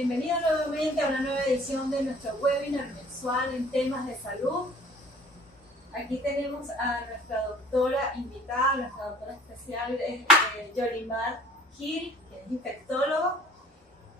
Bienvenido nuevamente a una nueva edición de nuestro webinar mensual en temas de salud. Aquí tenemos a nuestra doctora invitada, nuestra doctora especial, Yolimar Gil, que es infectólogo,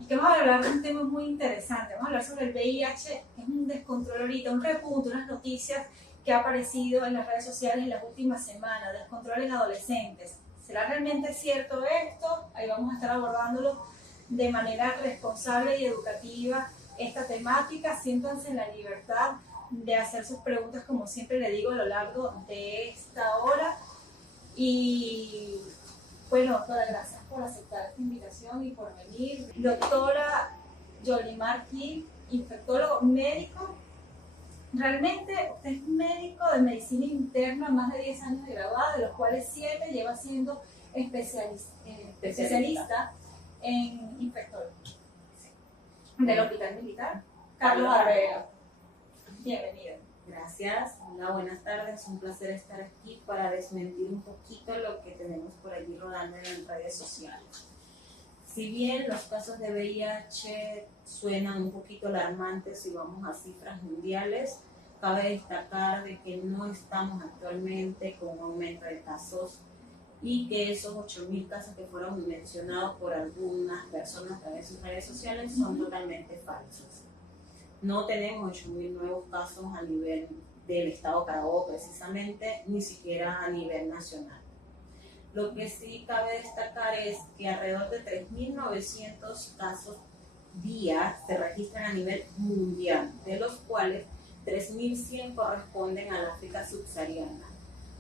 y que vamos a hablar de un tema muy interesante. Vamos a hablar sobre el VIH, que es un descontrol ahorita, un repunte, unas noticias que ha aparecido en las redes sociales en las últimas semanas, descontrol en adolescentes. ¿Será realmente cierto esto? Ahí vamos a estar abordándolo de manera responsable y educativa esta temática. Siéntanse en la libertad de hacer sus preguntas, como siempre le digo, a lo largo de esta hora. Y bueno, doctora, gracias por aceptar esta invitación y por venir. Doctora Yolimar Gil, infectólogo médico. Realmente usted es médico de medicina interna, más de 10 años de graduada, de los cuales 7 lleva siendo especialista en infectología del Hospital Militar Carlos Arvelo. Bienvenido. Gracias, hola, buenas tardes, un placer estar aquí para desmentir un poquito lo que tenemos por allí rodando en las redes sociales. Si bien los casos de VIH suenan un poquito alarmantes si vamos a cifras mundiales, cabe destacar de que no estamos actualmente con un aumento de casos y que esos 8.000 casos que fueron mencionados por algunas personas a través de sus redes sociales son totalmente falsos. No tenemos 8.000 nuevos casos a nivel del estado Carabobo precisamente, ni siquiera a nivel nacional. Lo que sí cabe destacar es que alrededor de 3.900 casos día se registran a nivel mundial, de los cuales 3.100 corresponden al África subsahariana,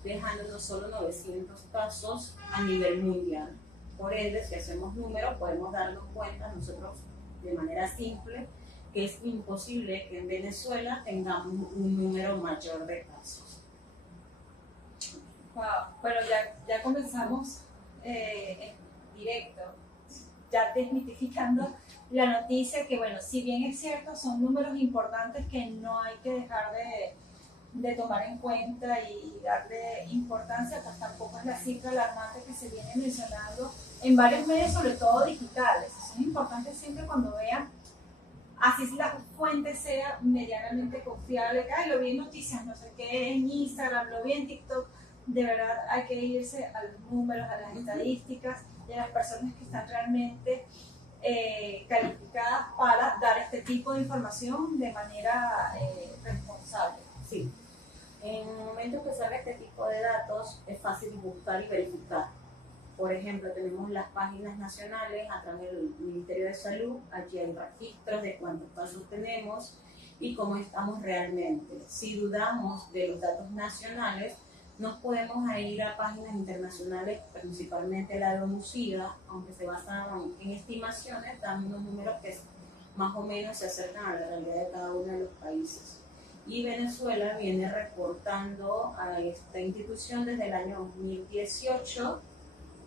dejándonos solo 900 casos a nivel mundial. Por ende, si hacemos números, podemos darnos cuenta nosotros de manera simple que es imposible que en Venezuela tengamos un número mayor de casos. Wow. Bueno, ya comenzamos en directo, ya desmitificando la noticia que, bueno, si bien es cierto, son números importantes que no hay que dejar de tomar en cuenta y darle importancia, pues tampoco es la cifra alarmante que se viene mencionando en varios medios, sobre todo digitales. Eso es importante siempre cuando vean, así si la fuente sea medianamente confiable, que lo vi en noticias, no sé qué, en Instagram, lo vi en TikTok. De verdad hay que irse a los números, a las estadísticas de las personas que están realmente calificadas para dar este tipo de información de manera responsable. Sí, en el momento que salga este tipo de datos es fácil buscar y verificar. Por ejemplo, tenemos las páginas nacionales a través del Ministerio de Salud, allí hay registros de cuántos casos tenemos y cómo estamos realmente. Si dudamos de los datos nacionales, nos podemos ir a páginas internacionales, principalmente la de ONU-SIDA, aunque se basan en estimaciones, dan unos números que más o menos se acercan a la realidad de cada uno de los países. Y Venezuela viene reportando a esta institución desde el año 2018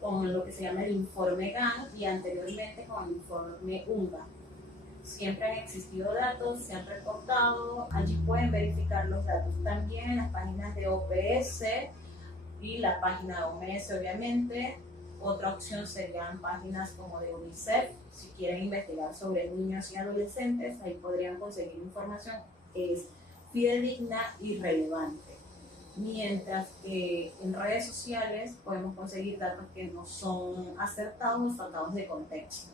con lo que se llama el informe GAN y anteriormente con el informe UNGA. Siempre han existido datos, se han reportado, allí pueden verificar los datos también en las páginas de OPS y la página de OMS, obviamente. Otra opción serían páginas como de UNICEF, si quieren investigar sobre niños y adolescentes, ahí podrían conseguir información que es fidedigna y relevante. Mientras que en redes sociales podemos conseguir datos que no son acertados o sacados de contexto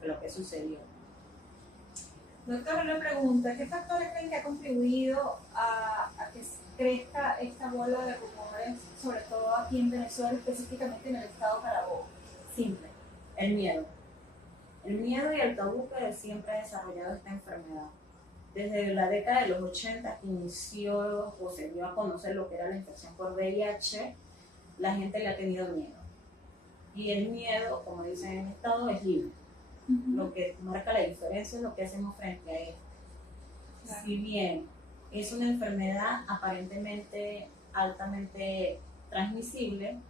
de lo que sucedió. Doctora, una pregunta, ¿qué factores creen que ha contribuido a que crezca esta bola de rumores, sobre todo aquí en Venezuela, específicamente en el estado Carabobo? Simple, el miedo. El miedo y el tabú que siempre ha desarrollado esta enfermedad. Desde la década de los 80 que inició o se dio a conocer lo que era la infección por VIH, la gente le ha tenido miedo. Y el miedo, como dicen en el estado, es libre. Lo que marca la diferencia es lo que hacemos frente a esto. Claro. Si bien es una enfermedad aparentemente altamente transmisible,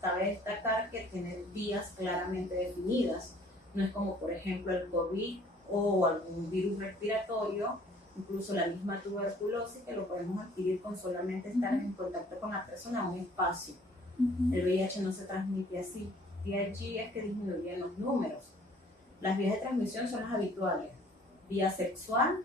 cabe destacar que tiene vías claramente definidas. No es como, por ejemplo, el COVID o algún virus respiratorio, incluso la misma tuberculosis, que lo podemos adquirir con solamente estar en contacto con la persona en un espacio. El VIH no se transmite así, y allí es que disminuyen los números. Las vías de transmisión son las habituales: vía sexual,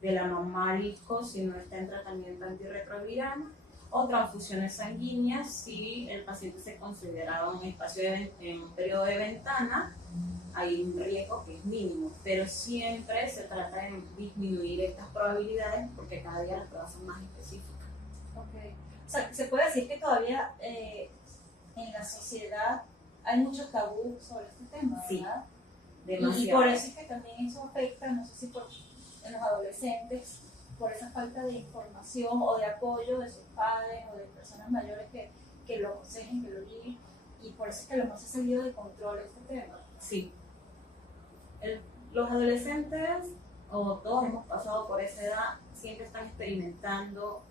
de la mamá al hijo si no está en tratamiento antirretroviral, o transfusiones sanguíneas si el paciente se considera un espacio en un periodo de ventana. Hay un riesgo que es mínimo, pero siempre se trata de disminuir estas probabilidades porque cada día las pruebas son más específicas. Okay. O sea, se puede decir que todavía en la sociedad hay mucho tabú sobre este tema, ¿verdad? Sí, demasiado. Y por eso es que también eso afecta, no sé si en los adolescentes, por esa falta de información o de apoyo de sus padres o de personas mayores que lo aconsejen, que lo guíen, y por eso es que a lo mejor se ha salido de control este tema. Sí. Los adolescentes, o todos hemos pasado por esa edad, siempre están experimentando,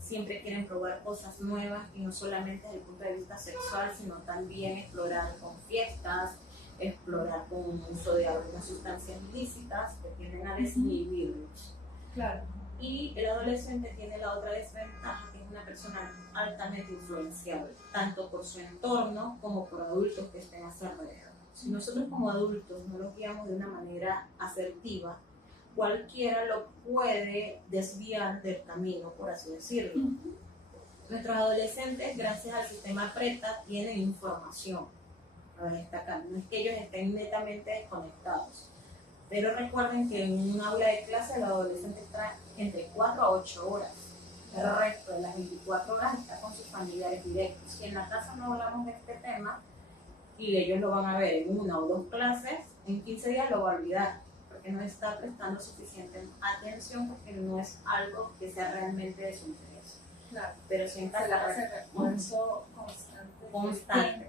siempre quieren probar cosas nuevas, y no solamente desde el punto de vista sexual, sino también explorar con fiestas, explorar con un uso de algunas sustancias ilícitas que tienden a desinhibirlos. Claro. Y el adolescente tiene la otra desventaja, que es una persona altamente influenciable, tanto por su entorno como por adultos que estén a su alrededor. Si nosotros como adultos no los guiamos de una manera asertiva, cualquiera lo puede desviar del camino, por así decirlo. Nuestros adolescentes, gracias al sistema PRETA, tienen información a destacar. No es que ellos estén netamente desconectados, pero recuerden que en un aula de clase el adolescente está entre 4 a 8 horas. El resto de las 24 horas está con sus familiares directos. Si en la casa no hablamos de este tema y ellos lo van a ver en 1 o 2 clases, en 15 días lo va a olvidar, porque no está prestando suficiente atención, porque no es algo que sea realmente de su interés. Claro. Pero si en casa hace refuerzo constante.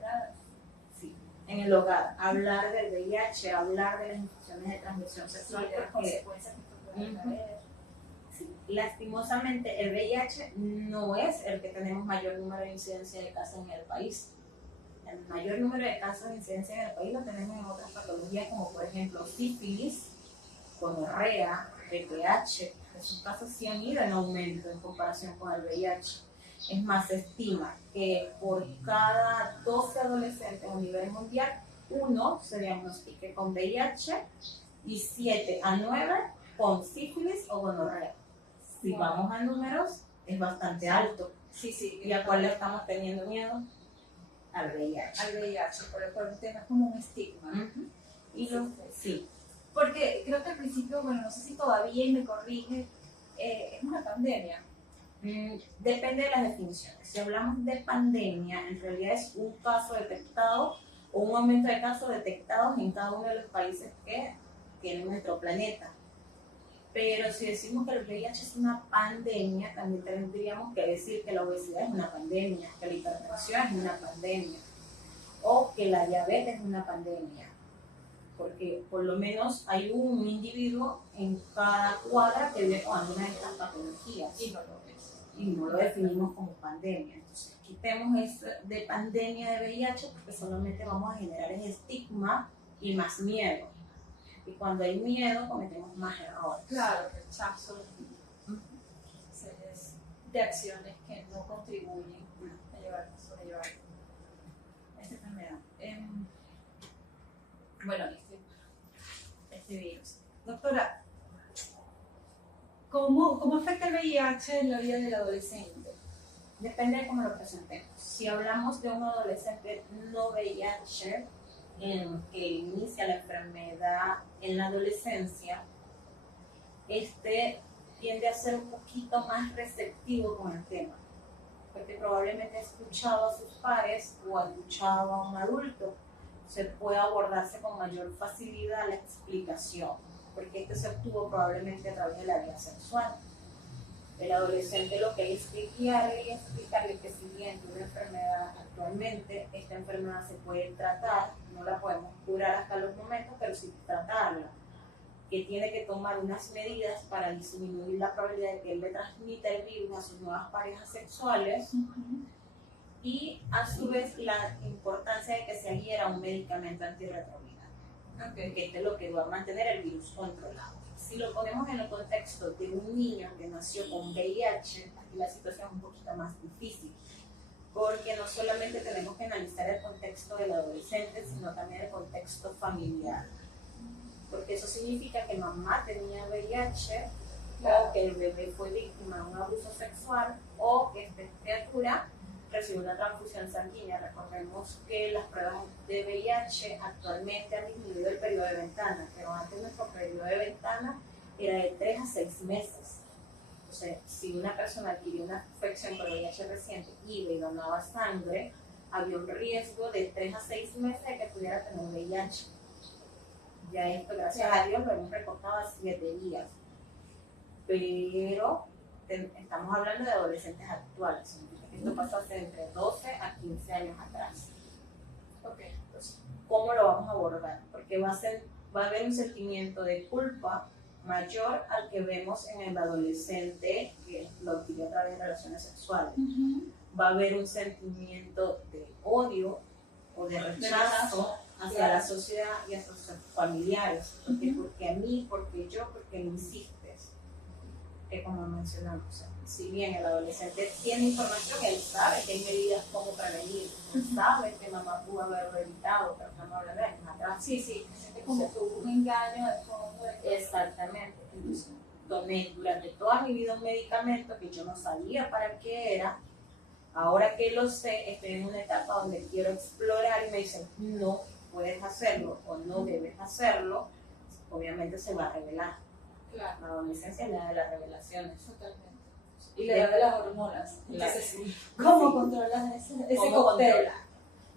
Sí. En el hogar, hablar del VIH, hablar de las infecciones de transmisión sexual, sí, porque sí, lastimosamente el VIH no es el que tenemos mayor número de incidencia de casos en el país. El mayor número de casos de incidencia en el país lo tenemos en otras patologías, como por ejemplo sífilis, gonorrea, VPH. Esos casos sí han ido en aumento en comparación con el VIH. Es más, se estima que por cada 12 adolescentes a nivel mundial, 1 se diagnostique con VIH y 7 a 9 con sífilis o gonorrea. Si vamos a números, es bastante alto. Sí. ¿Y a cuál le estamos teniendo miedo? Al VIH. Al VIH, por el tema es como un estigma. Y sí. Porque creo que al principio, bueno, no sé si todavía, y me corrige, es una pandemia. Depende de las definiciones. Si hablamos de pandemia, en realidad es un caso detectado o un aumento de casos detectados en cada uno de los países que tienen nuestro planeta. Pero si decimos que el VIH es una pandemia, también tendríamos que decir que la obesidad es una pandemia, que la hipertensión es una pandemia, o que la diabetes es una pandemia. Porque por lo menos hay un individuo en cada cuadra que vive con alguna de estas patologías. Y no lo definimos como pandemia. Entonces, quitemos eso de pandemia de VIH, porque solamente vamos a generar ese estigma y más miedo. Y cuando hay miedo, cometemos más errores. Claro, rechazo de acciones que no contribuyen a sobrellevar esta enfermedad. Bueno, este virus. Doctora, ¿cómo afecta el VIH en la vida del adolescente? Depende de cómo lo presentemos. Si hablamos de un adolescente no VIH, que inicia la enfermedad en la adolescencia, tiende a ser un poquito más receptivo con el tema, porque probablemente ha escuchado a sus pares o ha escuchado a un adulto. Se puede abordarse con mayor facilidad la explicación, porque esto se obtuvo probablemente a través de la vida sexual. El adolescente lo que hay es que guiarle y explicarle que si bien tiene una enfermedad actualmente, esta enfermedad se puede tratar, no la podemos curar hasta los momentos, pero sí tratarla, que tiene que tomar unas medidas para disminuir la probabilidad de que él le transmita el virus a sus nuevas parejas sexuales, y a su vez la importancia de que se adhiera a un medicamento antirretroviral, que esto es lo que va a mantener el virus controlado. Si lo ponemos en el contexto de un niño que nació con VIH, aquí la situación es un poquito más difícil, porque no solamente tenemos que analizar el contexto del adolescente, sino también el contexto familiar. porque eso significa que mamá tenía VIH, Claro. o que el bebé fue víctima de un abuso sexual, o que esta criatura recibió una transfusión sanguínea. Recordemos que las pruebas de VIH actualmente han disminuido el periodo de ventana, pero antes nuestro periodo de ventana era de 3 a 6 meses. O sea, si una persona adquirió una infección por VIH reciente iba y donaba sangre, había un riesgo de 3 a 6 meses de que pudiera tener VIH. Ya esto, gracias a Dios, lo hemos recortado a 7 días. Pero estamos hablando de adolescentes actuales. Esto pasó hace entre 12 a 15 años atrás. Ok, entonces, ¿Cómo lo vamos a abordar? Porque va a haber un sentimiento de culpa mayor al que vemos en el adolescente que lo adquirió a través de relaciones sexuales. Va a haber un sentimiento de odio o de rechazo hacia claro. la sociedad y hacia sus familiares. Porque a mí, porque yo, porque me insistes. Que como mencionamos, o sea, si bien el adolescente tiene información, él sabe que hay medidas como prevenir, él sabe que mamá pudo haberlo evitado, pero estamos hablando de años atrás. Sí, se siente como que hubo un engaño de fondo. Exactamente. Entonces, tomé durante toda mi vida un medicamento que yo no sabía para qué era. Ahora que lo sé, estoy en una etapa donde quiero explorar y me dicen, no puedes hacerlo o no debes hacerlo. Obviamente se va a revelar. Claro, La adolescencia es la de las revelaciones. totalmente. Y la edad de las hormonas. Claro. Entonces, ¿cómo controlas ese ¿Cómo cóctel? controlar?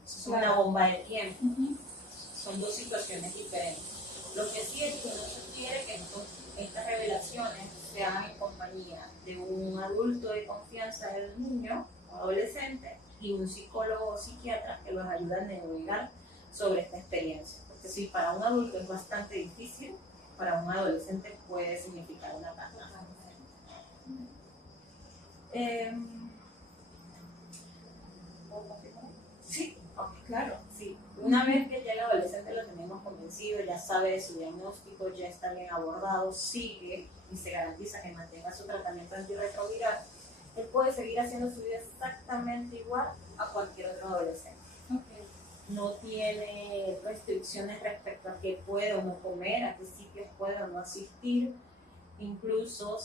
Es una Claro. bomba de tiempo. Son dos situaciones diferentes. Lo que sí es que no se quiere que estas revelaciones se hagan en compañía de un adulto de confianza del niño o adolescente y un psicólogo o psiquiatra que los ayude a navegar sobre esta experiencia. Porque si para un adulto es bastante difícil, para un adolescente puede significar una carga. Sí, Ok. claro. Sí, una vez que ya el adolescente lo tenemos convencido, ya sabe de su diagnóstico, ya está bien abordado, sigue y se garantiza que mantenga su tratamiento antirretroviral, él puede seguir haciendo su vida exactamente igual a cualquier otro adolescente. Okay. No tiene restricciones respecto a qué puede o no comer, a qué sitios puede o no asistir. Incluso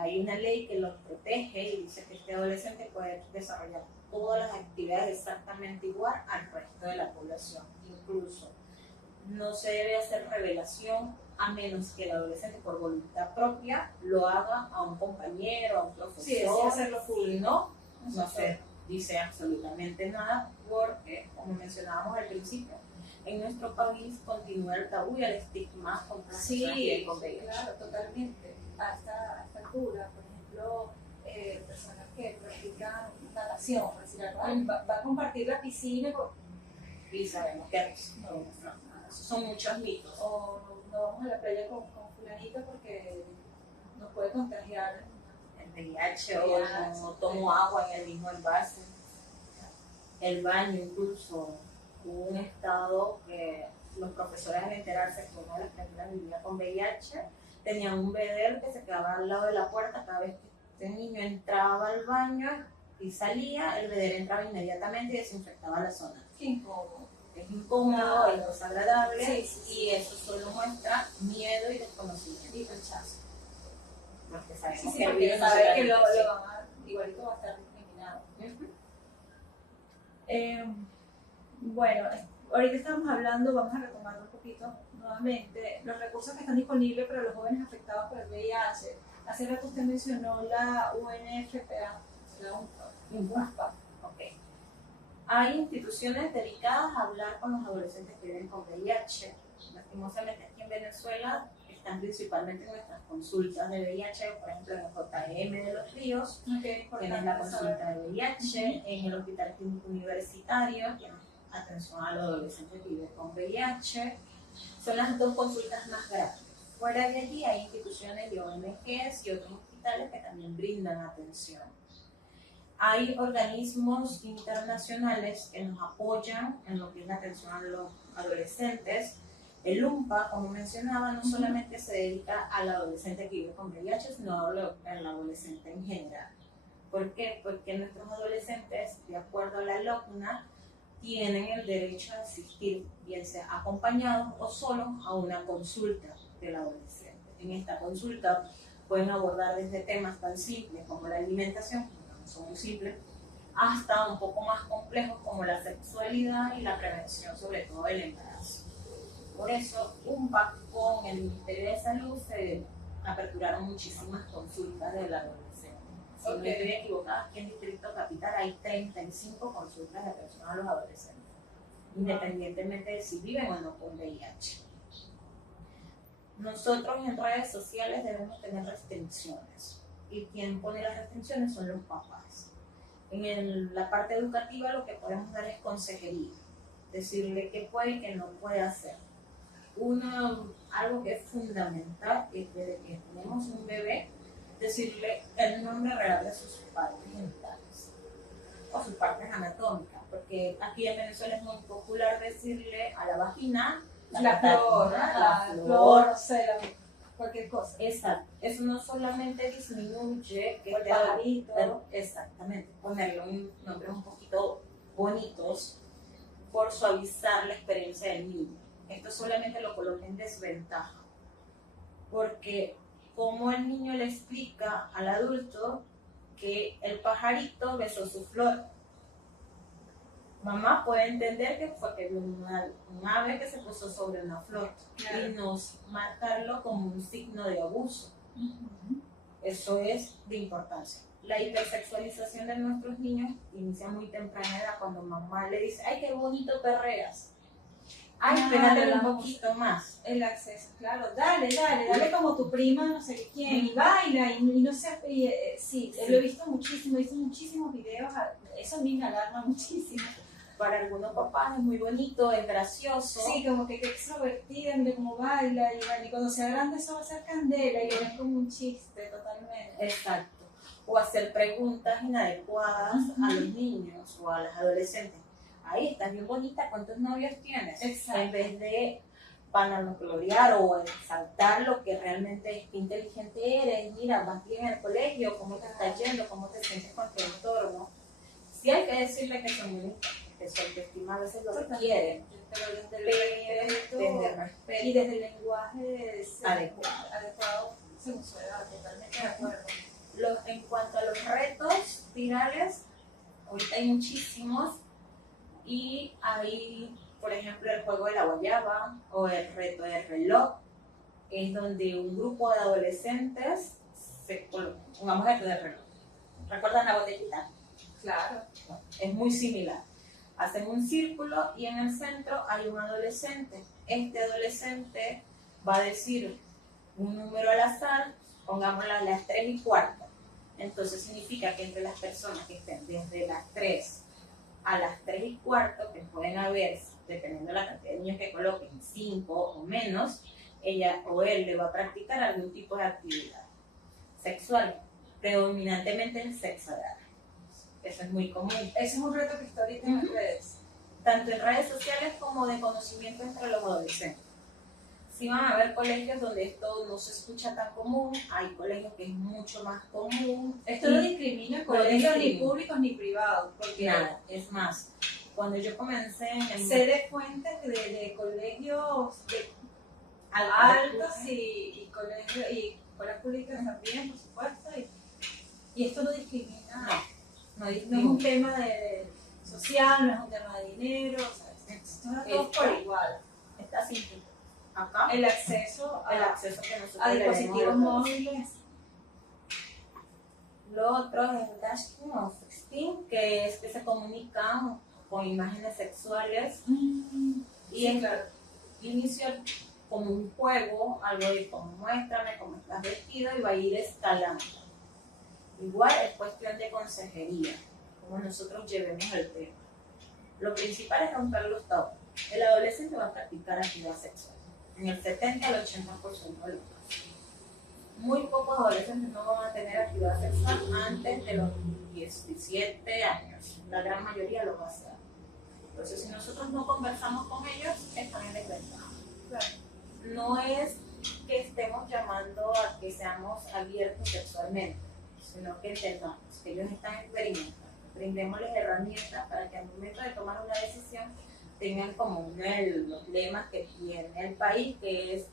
hay una ley que los protege y dice que este adolescente puede desarrollar todas las actividades exactamente igual al resto de la población. Incluso no se debe hacer revelación a menos que el adolescente por voluntad propia lo haga a un compañero, a un profesor. Sí, es hacerlo público. No se dice absolutamente nada porque, como mencionábamos al principio, en nuestro país continúa el tabú y el estigma contra las personas que viven con VIH. Claro, totalmente. A esta altura, por ejemplo, personas que practican natación, por decir algo, va a compartir la piscina Y sabemos que no, son muchos mitos. o no vamos a la playa con fulanito porque nos puede contagiar El VIH o no tomo agua en el mismo envase. El baño incluso. Hubo un estado que los profesores al enterarse que una de las criaturas vivía con VIH tenían un bedel que se quedaba al lado de la puerta cada vez que este niño entraba al baño y salía, el bedel entraba inmediatamente y desinfectaba la zona. Qué incómodo. Es incómodo, es desagradable Sí. y eso solo muestra miedo y desconocimiento. Y rechazo. Porque sabemos Sí, que el porque virus no se saber que lo transmite. van a, igualito va a estar discriminado. Bueno, ahorita estamos hablando, vamos a retomar un poquito nuevamente, los recursos que están disponibles para los jóvenes afectados por el VIH. Hace rato usted mencionó la UNFPA, la UNFPA. Ok. Hay instituciones dedicadas a hablar con los adolescentes que viven con VIH. Lastimosamente aquí en Venezuela están principalmente en nuestras consultas de VIH, por ejemplo en el JM de Los Ríos, tienes la consulta de VIH, en el Hospital Clínico Universitario, tienes atención a los adolescentes que viven con VIH. Son las dos consultas más grandes. Fuera de allí hay instituciones de ONGs y otros hospitales que también brindan atención. Hay organismos internacionales que nos apoyan en lo que es la atención a los adolescentes. El UNPA, como mencionaba, no solamente se dedica al adolescente que vive con VIH, sino al adolescente en general. ¿Por qué? Porque nuestros adolescentes, de acuerdo a la LOCNA, tienen el derecho a asistir, bien sea acompañados o solos, a una consulta del adolescente. En esta consulta pueden abordar desde temas tan simples como la alimentación, que no son muy simples, hasta un poco más complejos como la sexualidad y la prevención, sobre todo del embarazo. Por eso, con el Ministerio de Salud se aperturaron muchísimas consultas del adolescente. Si no estoy equivocada, aquí en Distrito Capital hay 35 consultas de atención a los adolescentes, independientemente de si viven o no con VIH. Nosotros en redes sociales debemos tener restricciones, y quien pone las restricciones son los papás. En la parte educativa lo que podemos dar es consejería, decirle qué puede y qué no puede hacer. Algo que es fundamental es desde que tenemos un bebé, decirle el nombre real de sus partes genitales o sus partes anatómicas, porque aquí en Venezuela es muy popular decirle a la vagina la flor, no sé, cualquier cosa. Exacto. Eso no solamente disminuye que el pajarito. Exactamente, ponerle un nombre un poquito bonitos por suavizar la experiencia del niño. Esto solamente lo coloca en desventaja, porque como el niño le explica al adulto que el pajarito besó su flor, mamá puede entender que fue que vio un ave que se posó sobre una flor, claro, y nos marcarlo como un signo de abuso. Eso es de importancia. La hipersexualización de nuestros niños inicia muy temprana edad, cuando mamá le dice, ay, qué bonito perreas. Ay, espérate un poquito más. El acceso, claro, dale como tu prima, no sé quién, y baila, y no sé, sí, lo he visto muchísimos videos, eso a mí me alarma muchísimo. Para algunos papás es muy bonito, es gracioso. Sí, como que extrovertida, mira cómo baila, y cuando sea grande eso va a ser candela, y lo ven como un chiste totalmente. Exacto. O hacer preguntas inadecuadas a los niños o a los adolescentes. Ahí estás bien bonita, ¿cuántos novios tienes? Exacto. En vez de vanagloriar o exaltar lo que realmente es, qué inteligente eres, mira, vas bien al colegio, cómo te está yendo, cómo te sientes con tu entorno. Sí hay que decirle que son bonitas, que su autoestima a veces lo requiere, pero desde el respeto y desde el lenguaje adecuado según su edad, totalmente de acuerdo. En cuanto a los retos virales, ahorita hay muchísimos, y hay, por ejemplo, el juego de la guayaba o el reto del reloj, es donde un grupo de adolescentes pongamos el reto del reloj. ¿Recuerdan la botellita? Claro. Es muy similar. Hacen un círculo y en el centro hay un adolescente. Este adolescente va a decir un número al azar, pongámoslo a las 3:15. Entonces significa que entre las personas que estén desde las 3 a las 3:15, que pueden haber, dependiendo de la cantidad de niños que coloquen, 5 o menos, ella o él le va a practicar algún tipo de actividad sexual, predominantemente el sexo oral. Eso es muy común. Ese es un reto que está ahorita en las redes. Tanto en redes sociales como de conocimiento entre los adolescentes. Sí van a haber colegios donde esto no se escucha tan común, hay colegios que es mucho más común. Esto no discrimina colegios ni públicos ni privados. Porque nada, es más, cuando yo comencé en sé de fuentes de colegios altos y colegios y escuelas públicas también, por supuesto, y esto no discrimina. No es un tema de social, no es un tema de dinero, o sea, esto es todo por igual. Está simple. Acá el acceso que nosotros a dispositivos móviles. Lo otro es el dashing o sexting, que es que se comunican con imágenes sexuales. Y es claro, inicio como un juego, algo de como muéstrame cómo estás vestido, y va a ir escalando. Igual es cuestión de consejería, como nosotros llevemos el tema. Lo principal es romper los tabúes. El adolescente va a practicar actividad sexual. En el 70 al 80% de los casos. Muy pocos adolescentes no van a tener actividad sexual antes de los 17 años. La gran mayoría lo va a hacer. Entonces, si nosotros no conversamos con ellos, están en desventaja. Claro. No es que estemos llamando a que seamos abiertos sexualmente, sino que entendamos que ellos están experimentando, que brindémosles herramientas para que al momento de tomar una decisión tengan como uno de los lemas que tiene el país, que es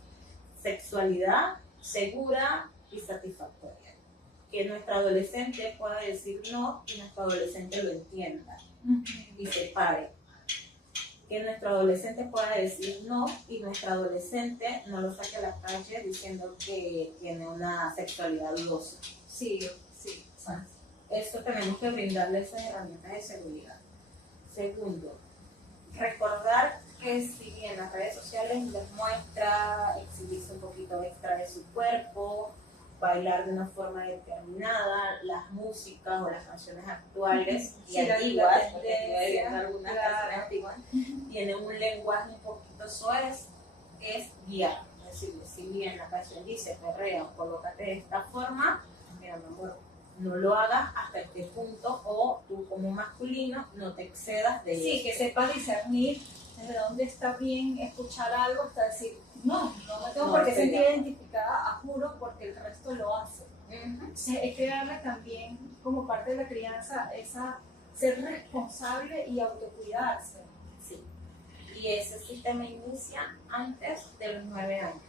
sexualidad segura y satisfactoria. Que nuestro adolescente pueda decir no y nuestro adolescente lo entienda y se pare. Que nuestro adolescente pueda decir no y nuestro adolescente no lo saque a la calle diciendo que tiene una sexualidad dudosa. Sí, sí. Esto tenemos que brindarle esas herramientas de seguridad. Segundo, recordar que si bien las redes sociales les muestra exhibirse un poquito extra de su cuerpo, bailar de una forma determinada, las músicas o las canciones actuales y antiguas, porque estoy viendo algunas canciones antiguas, tienen un lenguaje un poquito soez, es guiar. Es decir, si bien la canción dice perrea o colócate de esta forma, mira, mi amor, no lo hagas hasta este punto, o tú como masculino no te excedas de Sí, que sepas discernir desde dónde está bien escuchar algo hasta decir, no me tengo por qué sentir identificada, a juro, porque el resto lo hace. Entonces, es crearle también, como parte de la crianza, ser responsable y autocuidarse. Sí. Y ese sistema inicia antes de los 9 años.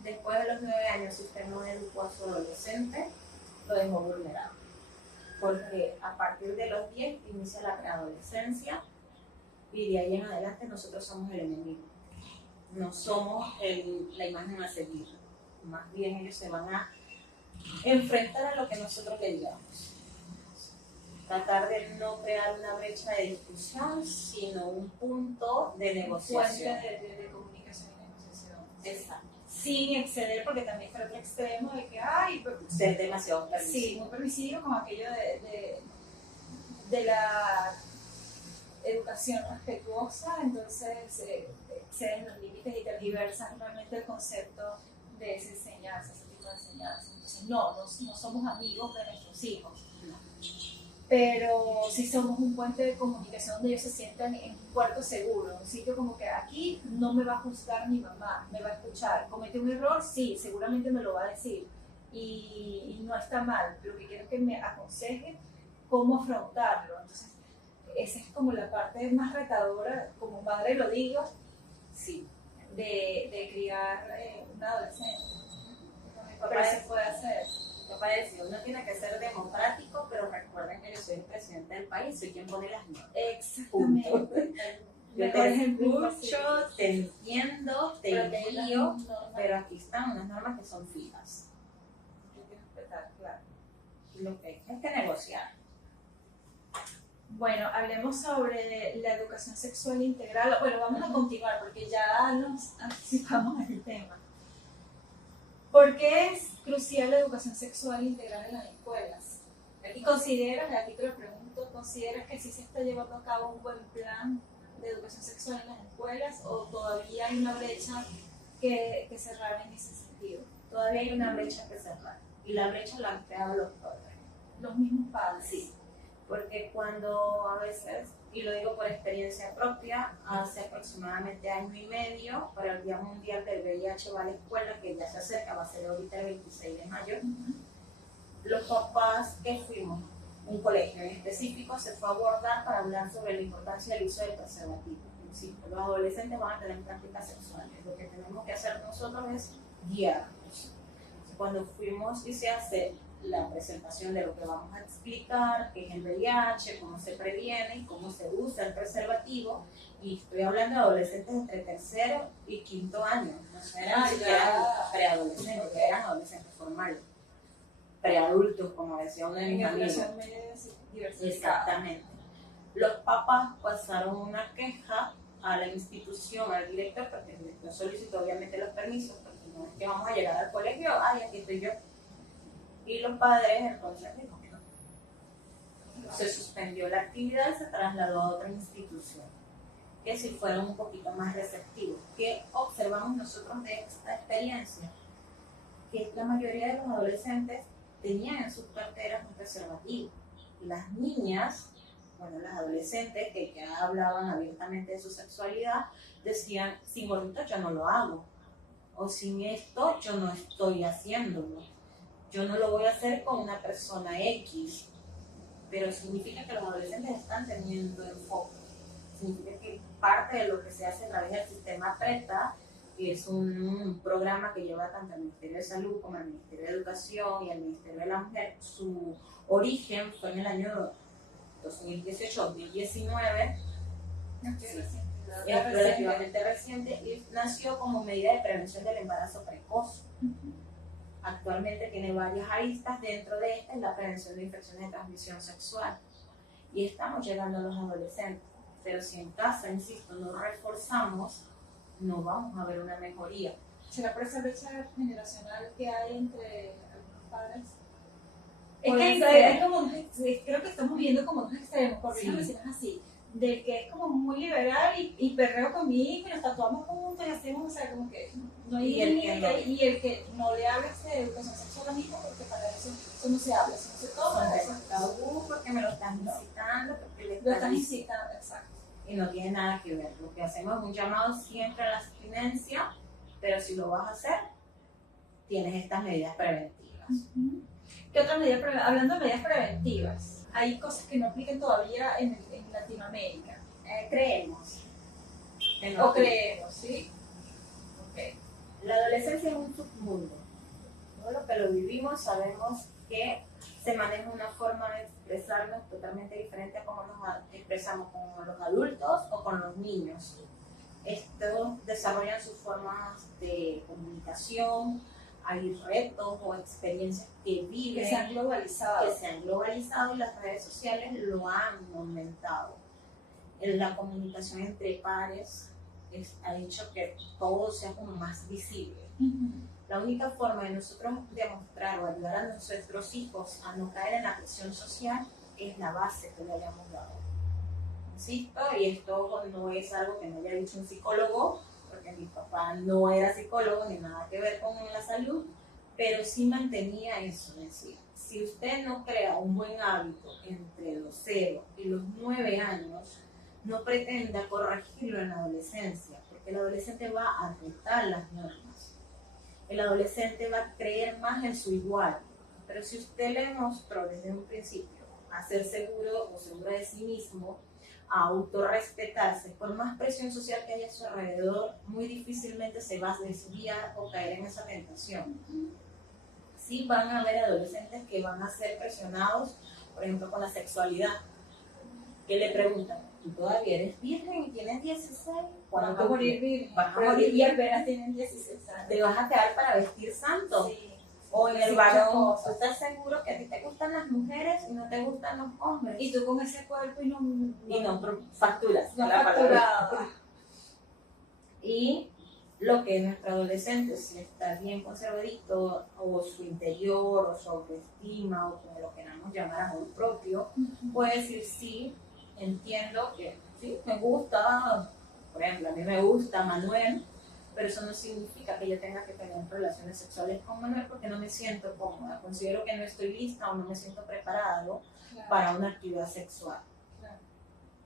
Después de los 9 años, si usted no educó a su adolescente, lo dejó vulnerable. Porque a partir de los 10 inicia la preadolescencia y de ahí en adelante nosotros somos el enemigo. No somos la imagen a seguir. Más bien ellos se van a enfrentar a lo que nosotros le digamos. Tratar de no crear una brecha de discusión, sino un punto de negociación. De comunicación y negociación. Exacto. Sin exceder, porque también está el otro extremo de que, ser demasiado permisivo. Sí, muy permisivo, como aquello de la educación respetuosa, entonces exceden los límites y tergiversan realmente el concepto de esa enseñanza, ese tipo de enseñanza. Entonces, no somos amigos de nuestros hijos. No. Pero sí somos un puente de comunicación donde ellos se sientan en un puerto seguro, un sitio como que aquí no me va a juzgar mi mamá, me va a escuchar. Comete un error, sí, seguramente me lo va a decir y no está mal, pero que quiero que me aconseje cómo afrontarlo. Entonces, esa es como la parte más retadora, como madre lo digo, sí, de criar un adolescente. Pero se puede hacer. Me parece, uno tiene que ser democrático, pero recuerden que yo soy el presidente del país, soy quien pone las normas. Exactamente. Yo te escucho, te entiendo, te guío, pero aquí están unas normas que son fijas. Hay que respetar, claro. Lo que hay que negociar. Bueno, hablemos sobre la educación sexual integral. Bueno, vamos a continuar porque ya nos anticipamos en el tema. ¿Por qué es crucial la educación sexual integral en las escuelas? ¿Y consideras, aquí te lo pregunto, consideras que sí se está llevando a cabo un buen plan de educación sexual en las escuelas o todavía hay una brecha que cerrar en ese sentido? Todavía hay una brecha que cerrar y la brecha la han creado los padres. Los mismos padres. Sí, porque cuando a veces, y lo digo por experiencia propia, hace aproximadamente año y medio, para el Día Mundial del VIH va a la escuela, que ya se acerca, va a ser ahorita el 26 de mayo, los papás que fuimos, un colegio en específico, se fue a abordar para hablar sobre la importancia del uso del preservativo. Sí, los adolescentes van a tener prácticas sexuales, lo que tenemos que hacer nosotros es guiarlos. Cuando fuimos y se hace la presentación de lo que vamos a explicar, qué es el VIH, cómo se previene y cómo se usa el preservativo, y estoy hablando de adolescentes entre tercero y quinto año, no eran siquiera preadolescentes, eran adolescentes formales, preadultos, como decía uno de mis amigos. Exactamente. Los papás pasaron una queja a la institución, al director, porque el director solicitó obviamente los permisos, porque no es que vamos a llegar al colegio, aquí estoy yo. Y los padres, entonces, se suspendió la actividad y se trasladó a otra institución, que si fueron un poquito más receptivos. ¿Qué observamos nosotros de esta experiencia? Que la mayoría de los adolescentes tenían en sus carteras un preservativo. Las niñas, las adolescentes que ya hablaban abiertamente de su sexualidad, decían, sin gorrito yo no lo hago, o sin esto yo no estoy haciéndolo. Yo no lo voy a hacer con una persona X. pero significa que los adolescentes están teniendo enfoque. Significa que parte de lo que se hace a través del sistema PRETA, que es un programa que lleva tanto al Ministerio de Salud como al Ministerio de Educación y al Ministerio de la Mujer, su origen fue en el año 2018-2019, es relativamente reciente, y nació como medida de prevención del embarazo precoz. Actualmente tiene varias aristas, dentro de esta es la prevención de infecciones de transmisión sexual, y estamos llegando a los adolescentes, pero si en casa, insisto, no reforzamos, no vamos a ver una mejoría. ¿Será por esa brecha generacional que hay entre algunos padres? Es Puede que ser. hay como, creo que estamos viendo como dos extremos, porque Sí. no es así, del que es como muy liberal y perreo con mi hijo y nos tatuamos juntos y hacemos, o sea, como que no hay Y el que límite, no. y el que no le hables de educación sexual a mi hijo, porque para eso no se habla, eso no se toma, eso Son tabú porque me lo están incitando, porque le lo están están incitando, exacto. y no tiene nada que ver. Lo que hacemos es un llamado siempre a la abstinencia, pero si lo vas a hacer, tienes estas medidas preventivas. ¿Qué otra medida hablando de medidas preventivas? Hay cosas que no aplican todavía en Latinoamérica. Creemos. que O no- creemos, ¿sí? Okay. La adolescencia es un submundo. Todo lo que lo vivimos sabemos que se maneja una forma de expresarnos totalmente diferente a cómo nos expresamos con los adultos o con los niños. Estos desarrollan sus formas de comunicación, hay retos o experiencias que viven, Que se han globalizado. que se han globalizado y las redes sociales lo han aumentado. La comunicación entre pares ha hecho que todo sea como más visible. La única forma de nosotros demostrar o ayudar a nuestros hijos a no caer en la presión social es la base que le hayamos dado. Insisto, y esto no es algo que me haya dicho un psicólogo, porque mi papá no era psicólogo ni nada que ver con la salud, pero sí mantenía eso, decía, si usted no crea un buen hábito entre los 0 y los 9 años, no pretenda corregirlo en la adolescencia, porque el adolescente va a retar las normas. El adolescente va a creer más en su igual, pero si usted le mostró desde un principio a ser seguro o segura de sí mismo, a autorrespetarse, por más presión social que haya a su alrededor, muy difícilmente se va a desviar o caer en esa tentación. Sí van a haber adolescentes que van a ser presionados, por ejemplo, con la sexualidad, que le preguntan, ¿tú todavía eres virgen y tienes 16? Van a morir virgen. Van a morir Y virgen. apenas tienen 16 años. ¿Te vas a quedar para vestir santo? Sí. O en el Sí, varón, muchas ¿tú estás seguro que a ti te gustan las mujeres y no te gustan los hombres? Y tú con ese cuerpo y no facturas. no la palabra. facturado. Y lo que nuestro adolescente, si está bien conservadito, o su interior, o su autoestima, o como lo queramos llamar, amor propio, puede decir sí, entiendo que sí, me gusta, por ejemplo, a mí me gusta Manuel, pero eso no significa que yo tenga que tener relaciones sexuales con Manuel porque no me siento cómoda, considero que no estoy lista o no me siento preparado para una actividad sexual. Claro.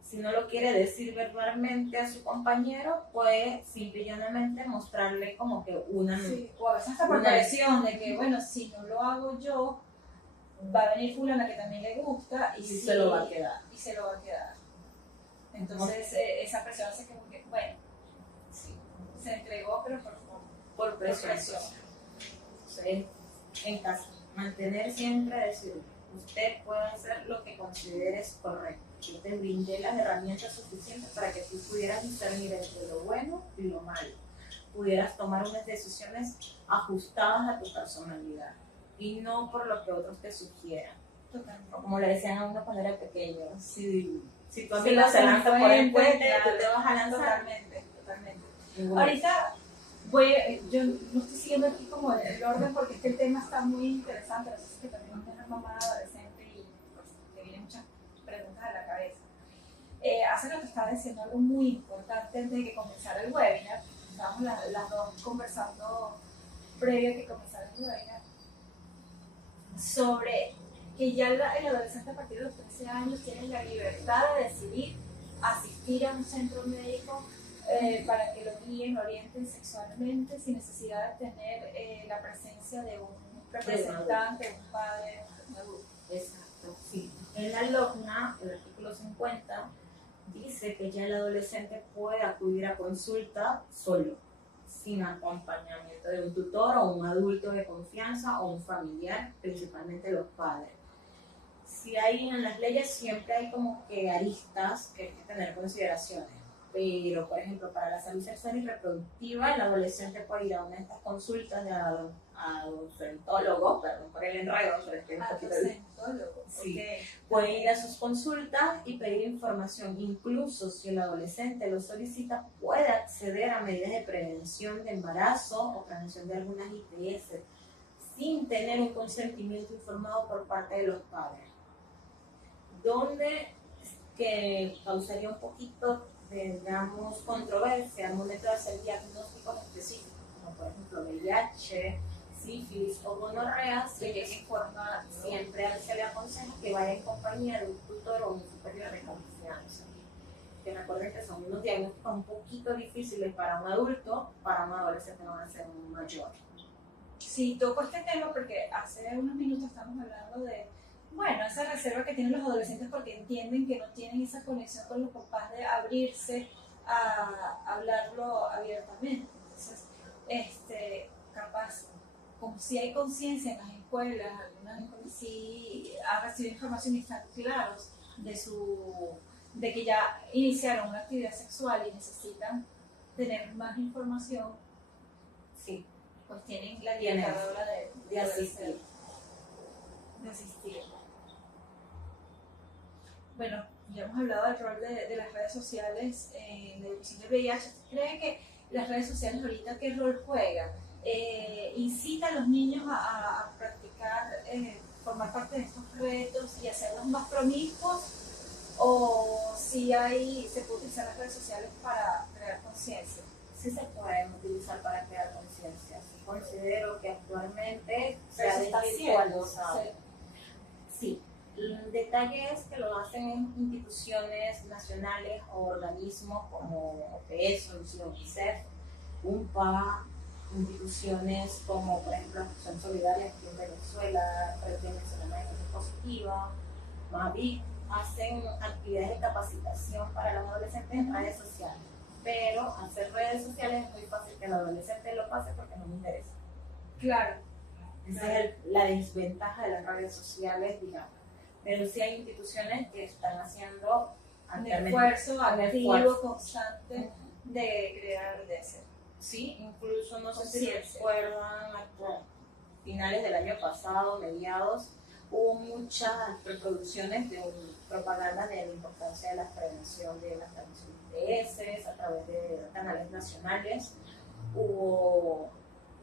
Si no lo quiere decir verbalmente a su compañero, puede simple y llanamente mostrarle como que una... Sí, o a veces hasta por Una- presión de que, bueno, si no lo hago yo, va a venir fulana que también le gusta y Y sí, se lo va a quedar. Y se lo va a quedar. Entonces, esa presión hace como que, bueno, sí, se entregó, pero Por presión. Entonces, en casa, mantener siempre, decir, usted puede hacer lo que consideres correcto. Yo te brindé las herramientas suficientes para que tú pudieras discernir entre lo bueno y lo malo. Pudieras tomar unas decisiones ajustadas a tu personalidad y no por lo que otros te sugieran. totalmente. Como le decían a uno cuando era pequeño, si tu Sí, amigo se lanza por el puente, claro, tú te vas a lanzar. Totalmente. Ninguno. Ahorita yo no estoy siguiendo aquí como el orden porque es que el tema está muy interesante, no sé si que también es una mamá adolescente y pues te vienen muchas preguntas a la cabeza. Hace rato estaba diciendo algo muy importante antes de que comenzara el webinar, estábamos las dos conversando previo a que comenzara el webinar, sobre que ya el adolescente a partir de los 13 años tiene la libertad de decidir asistir a un centro médico para que lo guíen, lo orienten sexualmente sin necesidad de tener la presencia de un representante, un padre, un adulto. Exacto. Sí. En la LOCNA, el artículo 50, dice que ya el adolescente puede acudir a consulta solo, sin acompañamiento de un tutor o un adulto de confianza o un familiar, principalmente los padres. Si hay en las leyes siempre hay como que aristas que hay que tener consideraciones, pero por ejemplo para la salud sexual y reproductiva el adolescente puede ir a una de estas consultas de adolescentólogo, perdón por el enredo, pero es que un poquito sí. Okay. Puede ir a sus consultas y pedir información. Incluso si el adolescente lo solicita, puede acceder a medidas de prevención de embarazo o prevención de algunas ITS sin tener un consentimiento informado por parte de los padres. Donde que causaría un poquito de, digamos, controversia al momento de hacer diagnósticos específicos, como por ejemplo VIH, sífilis o gonorrea, siempre se le aconseja que vaya en compañía de un tutor o un superior de confianza. Que recuerden que son unos diagnósticos un poquito difíciles para un adulto, para un adolescente no van a ser un mayor. Sí, toco este tema porque hace unos minutos estamos hablando de, bueno, esa reserva que tienen los adolescentes porque entienden que no tienen esa conexión con los papás de abrirse a hablarlo abiertamente. Entonces, capaz, como si hay conciencia en las escuelas, algunas escuelas sí han recibido información y están claros de que ya iniciaron una actividad sexual y necesitan tener más información, sí, pues tienen la libertad ahora de asistir. Bueno, ya hemos hablado del rol de las redes sociales en la educación del VIH. ¿Usted cree que las redes sociales ahorita qué rol juegan? ¿Incita a los niños a practicar, formar parte de estos retos y hacerlos más promiscuos? ¿O si se puede utilizar las redes sociales para crear conciencia? Sí se pueden utilizar para crear conciencia. Sí, considero que actualmente se ha desvirtualizado. Sí. El detalle es que lo hacen en instituciones nacionales o organismos como OPS, UNICEF, UNPA, instituciones como por ejemplo Acción Solidaria aquí en Venezuela, Red Venezolana de Gente Positiva, MAVIC, hacen actividades de capacitación para los adolescentes en redes sociales. Pero hacer redes sociales es muy fácil que el adolescente lo pase porque no le interesa. Claro. Esa es la desventaja de las redes sociales, digamos. Pero sí hay instituciones que están haciendo un esfuerzo activo, constante de crear, de hacer. Sí, incluso no sé si recuerdan, a finales del año pasado, mediados, hubo muchas reproducciones de propaganda de la importancia de la prevención de las transmisiones de ITS a través de canales nacionales. Hubo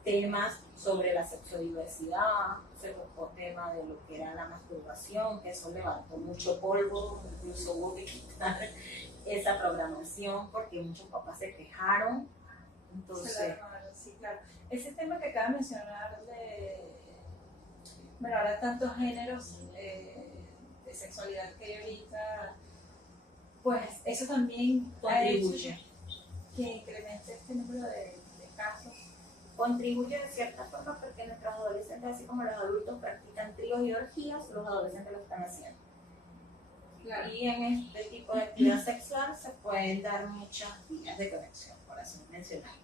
temas sobre la sexodiversidad, se tocó tema de lo que era la masturbación, que eso levantó mucho polvo, incluso hubo que quitar esa programación porque muchos papás se quejaron. Entonces, sí, claro. Ese tema que acaba de mencionar bueno, ahora tantos géneros de sexualidad que hay ahorita, pues eso también contribuye ha hecho que incremente este número de casos. Contribuye de cierta forma porque nuestros adolescentes, así como los adultos, practican tríos y orgías, los adolescentes lo están haciendo. Claro. Y en este tipo de actividad sexual se pueden dar muchas vías de conexión, por así mencionarlo.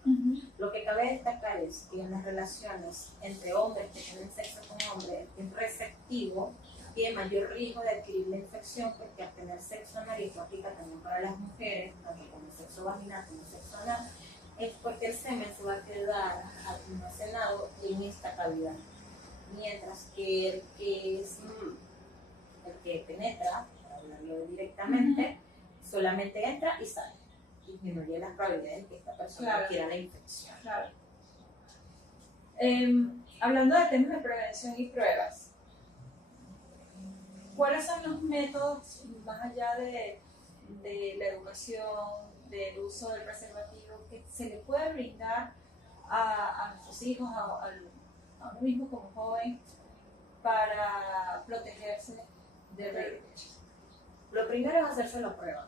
Lo que cabe destacar es que en las relaciones entre hombres que tienen sexo con hombres es receptivo, tiene mayor riesgo de adquirir la infección porque al tener sexo anal, y esto aplica también para las mujeres, tanto como el sexo vaginal como el sexo anal, es porque el semen se va a quedar almacenado en esta cavidad. Mientras que el que penetra, para hablarlo directamente, solamente entra y sale. Disminuye las probabilidades de que esta persona adquiera la infección. Claro. Hablando de temas de prevención y pruebas, ¿cuáles son los métodos, más allá de la educación, del uso del preservativo, que se le puede brindar a nuestros hijos, a uno mismo como joven, para protegerse del VIH? Lo primero es hacerse la prueba.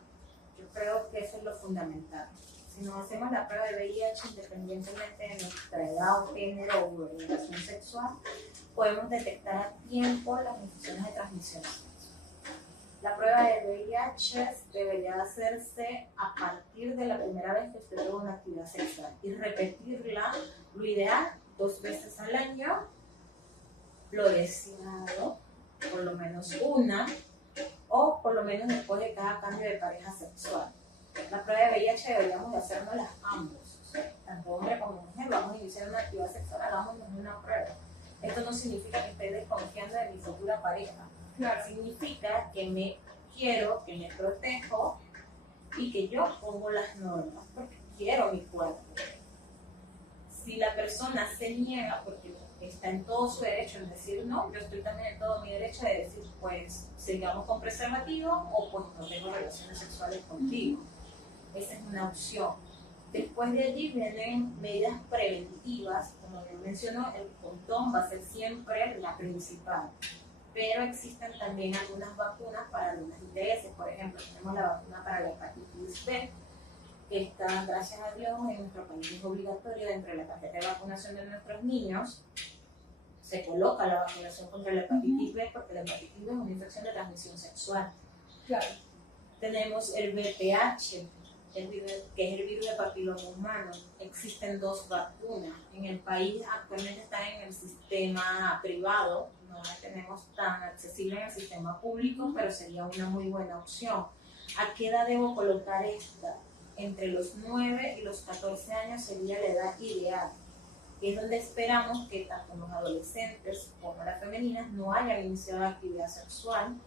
Yo creo que eso es lo fundamental. Si nos hacemos la prueba de VIH, independientemente de nuestra edad o género o orientación sexual, podemos detectar a tiempo las infecciones de transmisión sexual. VIH debería hacerse a partir de la primera vez que usted tuvo una actividad sexual y repetirla, lo ideal, 2 veces al año, lo deseado, por lo menos una, o por lo menos después de cada cambio de pareja sexual. La prueba de VIH deberíamos de hacernoslas ambos, o sea, tanto hombre como mujer, vamos a iniciar una actividad sexual, hagámonos una prueba. Esto no significa que esté desconfiando de mi futura pareja, Claro. significa que me quiero, que me protejo y que yo pongo las normas porque quiero mi cuerpo. Si la persona se niega, porque está en todo su derecho en decir no, yo estoy también en todo mi derecho de decir, pues sigamos con preservativo o pues no tengo relaciones sexuales contigo. Esa es una opción. Después de allí vienen medidas preventivas, como yo menciono, el condón va a ser siempre la principal. Pero existen también algunas vacunas para algunas ITS, por ejemplo, tenemos la vacuna para la hepatitis B, que está, gracias a Dios, en nuestro país es obligatorio dentro de la tarjeta de vacunación de nuestros niños. Se coloca la vacunación contra la hepatitis B porque la hepatitis B es una infección de transmisión sexual. Claro. Tenemos el VPH, que es el virus de papiloma humano. Existen 2 vacunas. En el país actualmente están en el sistema privado, no la tenemos tan accesible en el sistema público, pero sería una muy buena opción. ¿A qué edad debo colocar esta? Entre los 9 y los 14 años sería la edad ideal. Es donde esperamos que tanto los adolescentes como las femeninas no hayan iniciado actividad sexual.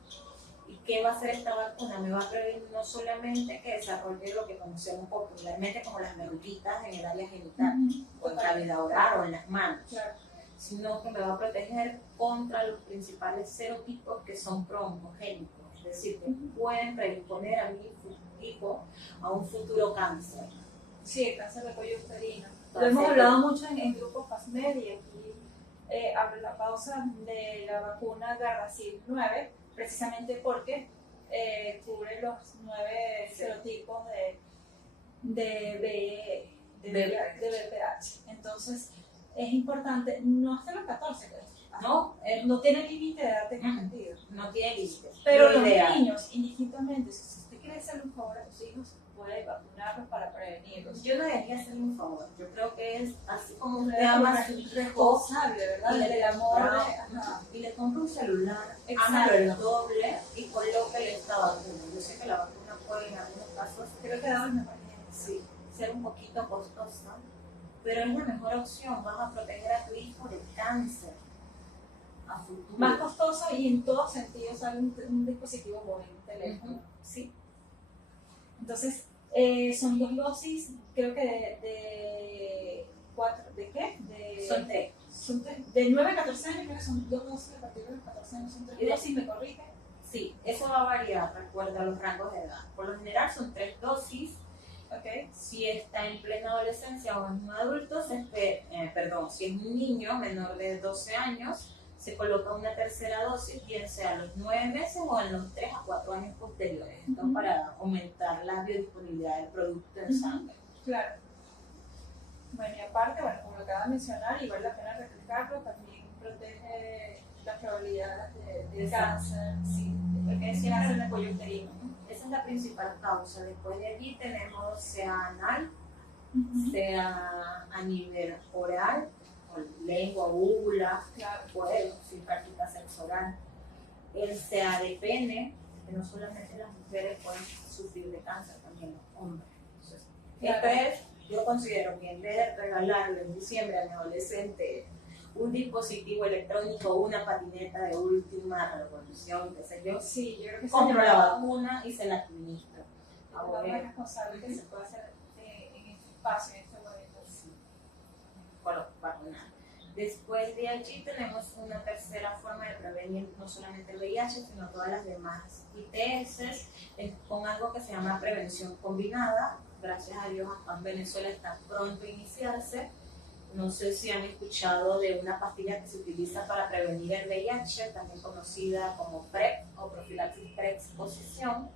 ¿Y qué va a hacer esta vacuna? Me va a prevenir no solamente que desarrolle lo que conocemos popularmente como las verruguitas en el área genital, o en cavidad oral o en las manos, Claro. sino que me va a proteger contra los principales serotipos que son pro-oncogénicos, es decir, que pueden predisponer a mi hijo a un futuro cáncer. Sí, el cáncer de cuello uterino. Lo Entonces, hemos hablado mucho en grupos PASMED y aquí abro la pausa de la vacuna Gardasil 9, precisamente porque cubre los 9 serotipos de VPH. Entonces, es importante, no hasta los 14, no, no tiene límite de edad, tengo entendido. no tiene límites. Pero Lo los ideal. niños, indistintamente, si usted quiere hacerle un favor a sus hijos, puede vacunarlos para prevenirlos. Yo no debería hacerle un favor. Yo creo que es así como usted Pero ama ama a su hijo responsable, ¿verdad? y Del amor. ajá, y le compra un celular, Exacto. ámalo el doble y colóquele esta vacuna. Yo sé que la vacuna puede en algunos casos Creo que daba el mejor sí, ser un poquito costosa, pero es la mejor opción. Vas a proteger a tu hijo del cáncer a futuro. más costoso y en todos sentidos sale un dispositivo móvil, un teléfono. Ujú, sí. Entonces, son 2 dosis, creo que de 4, ¿de qué? Son 3. Son de 9 a 14 años, creo que son 2 dosis, a partir de los 14 años son 3 Y de- dosis, ¿me corrige? Sí, eso va a variar, recuerda los rangos de edad. Por lo general son 3 dosis. Ok. Si está en plena adolescencia o es un adulto, si es un niño menor de 12 años, se coloca una tercera dosis, bien sea a los 9 meses o en los 3 a 4 años posteriores. Esto para aumentar la biodisponibilidad del producto en sangre. Claro. Bueno, y aparte, bueno, como lo acaba de mencionar, y vale la pena recalcarlo, también protege las probabilidades de cáncer, Sí, porque es cáncer de cuello uterino. esa es la principal causa. Después de allí tenemos sea anal, sea a nivel oral, o lengua, úvula, Claro. puede sin práctica sexo oral. El sea de pene, que no solamente las mujeres pueden sufrir de cáncer, también los hombres. Entonces, Claro. esto es, yo considero que en vez de regalarle en diciembre a mi adolescente un dispositivo electrónico o una patineta de última revolución, qué sé yo, Sí, yo creo que compro la llamaba vacuna y se la administro. lo más responsable que se puede hacer en este espacio, en este momento. Sí, por vacunar. Después de allí tenemos una tercera forma de prevenir no solamente el VIH, sino todas las demás ITS, con algo que se llama prevención combinada. Gracias a Dios acá en Venezuela está pronto a iniciarse. No sé si han escuchado de una pastilla que se utiliza para prevenir el VIH, también conocida como PrEP o profilaxis preexposición,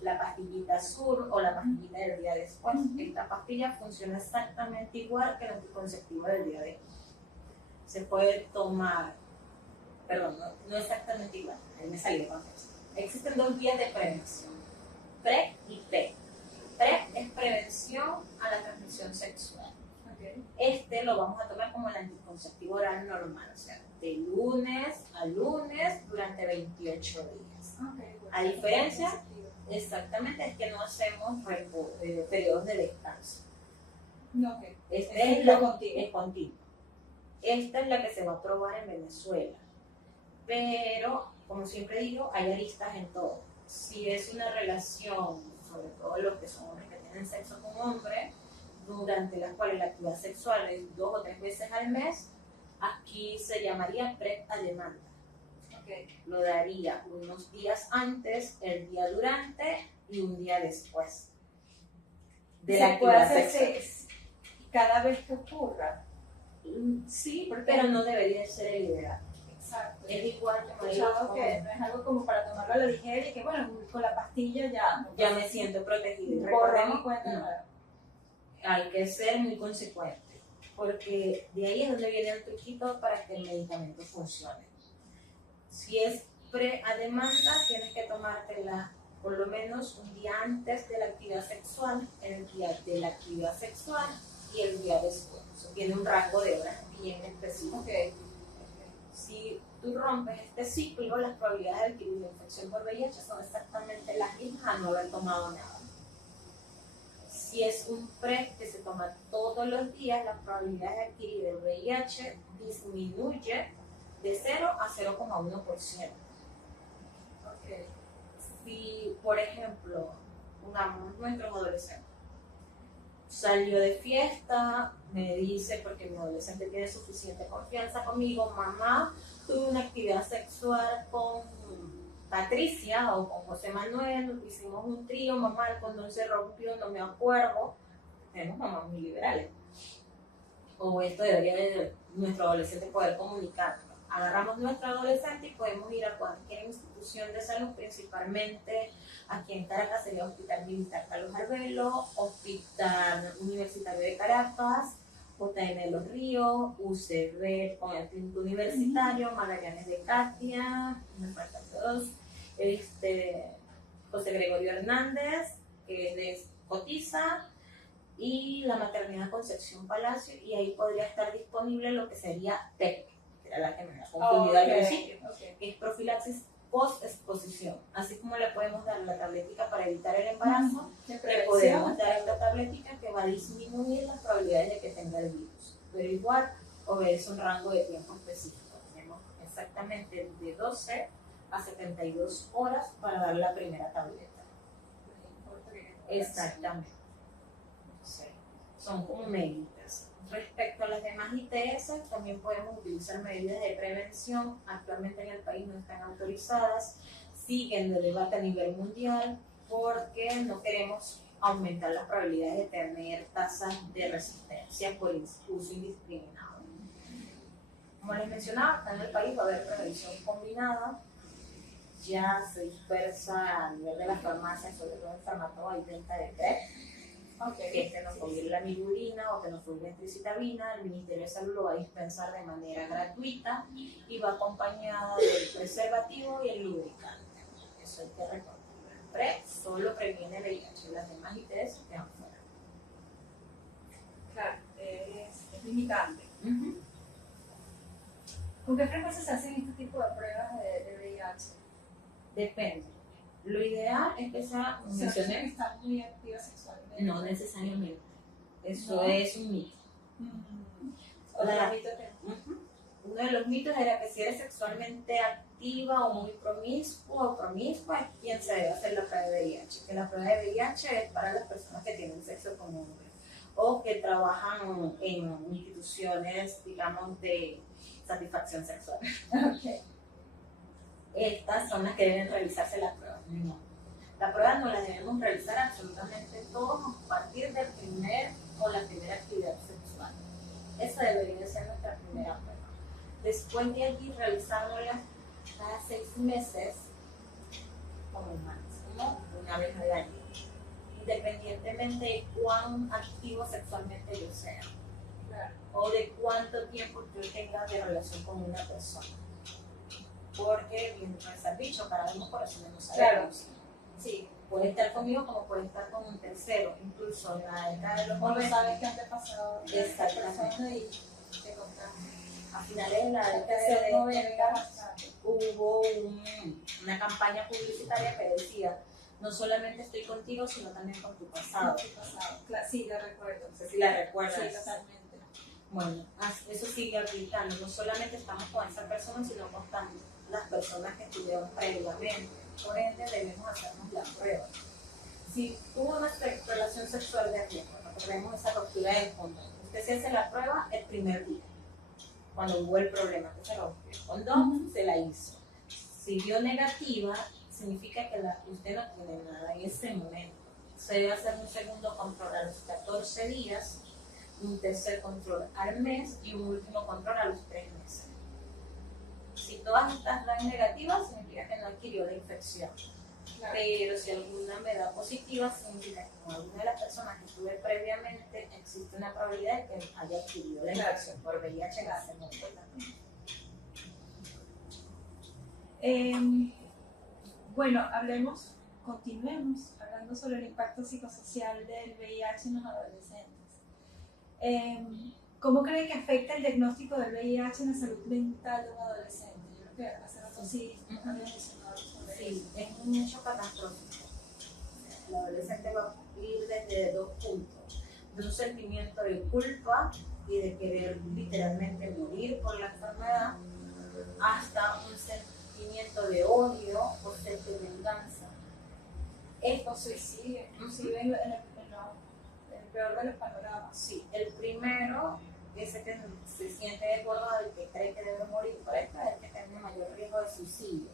la pastillita azul o la pastillita del día después. Esta pastilla funciona exactamente igual que el anticonceptivo del día después. Se puede tomar, perdón, no exactamente igual, ahí me salió con eso. Existen 2 vías de prevención. PrEP y PrEP. PrEP es prevención a la transmisión sexual. Okay. Este lo vamos a tomar como el anticonceptivo oral normal, o sea, de lunes a lunes durante 28 días. Okay, bueno, A diferencia, exactamente, es que no hacemos periodos de descanso. No, okay. Este es lo la contigo. es continuo. Esta es la que se va a probar en Venezuela. Pero, como siempre digo, hay aristas en todo. Si es una relación, sobre todo los que son hombres que tienen sexo con hombres, durante las cuales la actividad sexual es 2 o 3 veces al mes, aquí se llamaría PrEP a demanda. Okay. Lo daría unos días antes, el día durante y un día después de la Se puede actividad hacer sexual. cada vez que ocurra. Sí, pero no debería ser el ideal. Exacto. Es igual como He escuchado que no es algo como para tomarlo a la ligera y que bueno, con la pastilla ya me siento protegida. Borrón y cuenta nueva. Hay que ser muy consecuente, porque de ahí es donde viene el truquito para que el medicamento funcione. Si es pre a demanda, tienes que tomártela por lo menos un día antes de la actividad sexual, el día de la actividad sexual y el día después. Eso tiene un rango de horas bien específico. Okay. Si tú rompes este ciclo, las probabilidades de adquirir la infección por VIH son exactamente las mismas a no haber tomado nada. Si es un PrEP que se toma todos los días, la probabilidad de adquirir el VIH disminuye de 0 a 0,1%. Okay. Si, por ejemplo, pongamos nuestros adolescentes, salió de fiesta, me dice, porque mi adolescente tiene suficiente confianza conmigo, mamá, tuve una actividad sexual con Patricia o con José Manuel, hicimos un trío, mamá, el condón se rompió, no me acuerdo. Tenemos mamás muy liberales. O esto debería de nuestro adolescente poder comunicar. Agarramos nuestro adolescente y podemos ir a cualquier institución de salud, principalmente aquí en Caracas sería Hospital Militar Carlos Arbelo, Hospital Universitario de Caracas, JN Los Ríos, UCB con el Clínico Universitario, Magallanes de Katia, me faltan dos, José Gregorio Hernández, que es de Cotiza, y la Maternidad Concepción Palacio, y ahí podría estar disponible lo que sería PEP, que era la que me había confundido al principio, que es profilaxis post-exposición. Así como le podemos dar la tabletica para evitar el embarazo, le podemos dar esta tabletica que va a disminuir las probabilidades de que tenga el virus. Pero igual obedece un rango de tiempo específico. Tenemos exactamente de 12 a 72 horas para dar la primera tableta. Exactamente. Sí. Son como medidas. Respecto a las demás ITS, también podemos utilizar medidas de prevención. Actualmente en el país no están autorizadas, siguen de debate a nivel mundial porque no queremos aumentar las probabilidades de tener tasas de resistencia por uso indiscriminado. Como les mencionaba, acá en el país va a haber prevención combinada. Ya se dispersa a nivel de las farmacias, sobre todo en farmacéuticos, hay venta de PrEP. Que tenofovir la milurina o tenofovir tricitabina, el Ministerio de Salud lo va a dispensar de manera gratuita y va acompañada del preservativo y el lubricante. Eso hay que recordar. El PrEP solo previene el VIH, las demás ITS quedan fuera. Claro, es limitante. ¿Con qué frecuencia se hacen este tipo de pruebas de VIH? Depende. Lo ideal es que sea, como mencioné, está muy activa sexualmente. no necesariamente. Eso ¿No? es un mito. Uno de los mitos era que si eres sexualmente activa o muy promiscua o promiscua, ¿quién se debe hacer la prueba de VIH? Que la prueba de VIH es para las personas que tienen sexo con hombres o que trabajan en instituciones, digamos, de satisfacción sexual. Okay. Estas son las que deben realizarse la prueba. No. La prueba no la debemos realizar absolutamente todos a partir del primer o la primera actividad sexual. Esa debería ser nuestra primera prueba. Después de allí realizárnosla cada 6 meses, como máximo, una vez al año, independientemente de cuán activo sexualmente yo sea, Claro. o de cuánto tiempo yo tenga de relación con una persona. Porque, bien, pues al bicho, para vemos corazones no sabemos. Sí, Puede estar conmigo como puede estar con un tercero, incluso en la década de los O no 90. sabes qué antepasado de esa Exactamente. persona y te contagias. A finales de la década Se de los pega 90 bastante. hubo una campaña publicitaria que decía, no solamente estoy contigo, sino también con tu pasado. Claro, sí, la recuerdo. No sé si la recuerdas. Sí, totalmente. Bueno, eso sigue aplicando. No solamente estamos con esa persona, sino con las personas que estuvieron previamente. Por ende, debemos hacernos la prueba. Si hubo una relación sexual de riesgo, recordemos esa ruptura del condón. Usted se hace la prueba el primer día, cuando hubo el problema que se rompió el condón, se la hizo. Si dio negativa, significa que usted no tiene nada en ese momento. Se debe hacer un segundo control a los 14 días, un tercer control al mes y un último control a los 3 meses. Si todas estas dan negativas, significa que no adquirió la infección. Claro. Pero si alguna me da positiva, significa que con alguna de las personas que tuve previamente existe una probabilidad de que haya adquirido la infección por VIH en ese momento también. Bueno, continuemos hablando sobre el impacto psicosocial del VIH en los adolescentes. ¿Cómo cree que afecta el diagnóstico del VIH en la salud mental de un adolescente? Yo creo que hace rato sí había mencionado sobre eso. Sí, es un hecho catastrófico. El adolescente va a ir desde 2 puntos: de un sentimiento de culpa y de querer literalmente morir por la enfermedad, hasta un sentimiento de odio o sed de venganza. Esto suicidio, inclusive en el peor de los panoramas. Sí, el primero, ese que se siente desbordado y que cree que debe morir por esto, es el que tiene mayor riesgo de suicidio.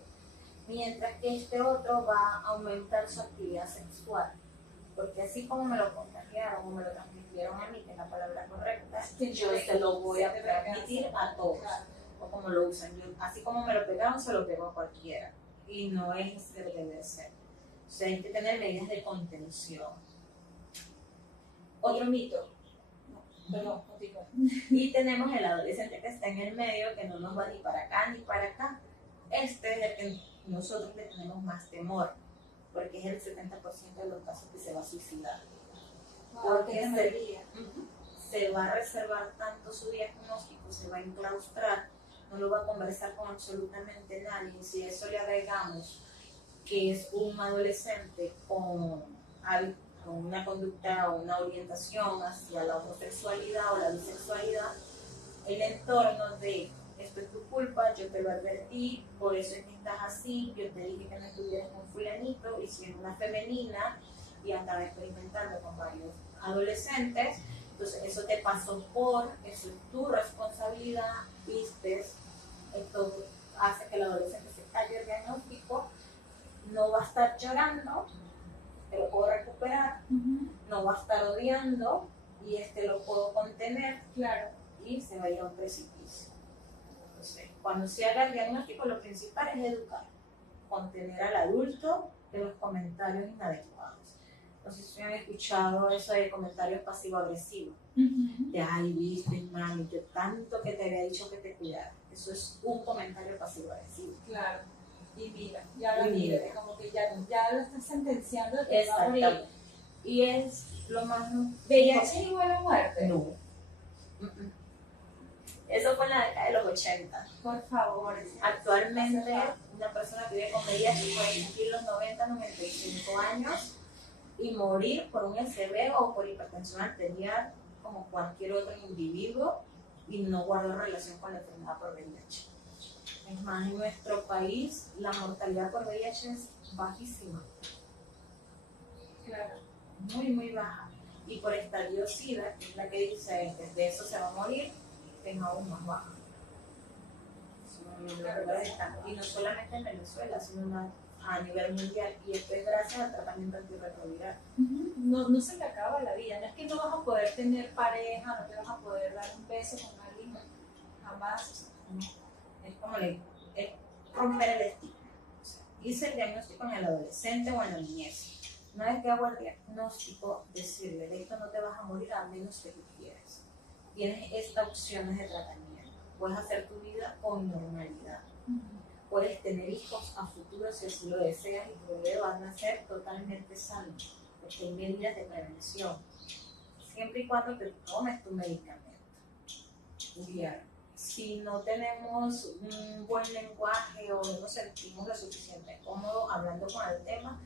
Mientras que este otro va a aumentar su actividad sexual. Porque así como me lo contagiaron o me lo transmitieron a mí, que es la palabra correcta, yo se lo voy a transmitir a todos. O como lo usan, así como me lo pegaron, se lo pego a cualquiera. Y no es el deber ser. O sea, hay que tener medidas de contención. Otro mito. Perdón, continúa. Y tenemos el adolescente que está en el medio, que no nos va ni para acá ni para acá. Este es el que nosotros le tenemos más temor, porque es el 70% de los casos que se va a suicidar. Porque se va a reservar tanto su diagnóstico, se va a enclaustrar, no lo va a conversar con absolutamente nadie. Si a eso le agregamos que es un adolescente con una conducta o una orientación hacia la homosexualidad o la bisexualidad, el entorno de esto es tu culpa, yo te lo advertí, por eso es que estás así, yo te dije que no estuvieras con fulanito, y si es una femenina y andaba experimentando con varios adolescentes, entonces eso te pasó eso es tu responsabilidad, vistes, esto hace que el adolescente se calle el diagnóstico, no va a estar llorando, te lo puedo recuperar, no va a estar odiando y lo puedo contener, claro, y se va a ir a un precipicio. Entonces, cuando se haga el diagnóstico, lo principal es educar, contener al adulto de los comentarios inadecuados. No sé si han escuchado eso de comentarios pasivo-agresivos, de ay, viste, mami, yo tanto que te había dicho que te cuidara. Eso es un comentario pasivo-agresivo. Claro. Y mira, ya lo mira, como que ya lo estás sentenciando de que va a morir. Exactamente. Y es lo más... ¿VIH es igual a muerte? No. Eso fue en la década de los 80. Por favor. Actualmente, una persona que vive con VIH puede cumplir los 90, 95 años y morir por un SB o por hipertensión arterial como cualquier otro individuo y no guardar relación con la enfermedad por VIH. Es más, en nuestro país la mortalidad por VIH es bajísima. Claro. Muy, muy baja. Y por estadio SIDA, que es la que dice que de eso se va a morir, es aún más baja. Y no solamente en Venezuela, sino a nivel mundial. Y esto es gracias al tratamiento antirretroviral. No se te acaba la vida. No es que no vas a poder tener pareja, no te vas a poder dar un beso con alguien jamás. Es como es romper el estigma. O sea, hice el diagnóstico en el adolescente o en la niñez. Una vez que hago el diagnóstico, decirle, de esto no te vas a morir a menos que tú quieras. Tienes estas opciones de tratamiento. Puedes hacer tu vida con normalidad. puedes tener hijos a futuro si así lo deseas y tu bebé va a nacer totalmente sano, porque hay medidas de prevención, siempre y cuando te tomes tu medicamento. Bien. Si no tenemos un buen lenguaje o no nos sentimos lo suficiente cómodos hablando con el tema,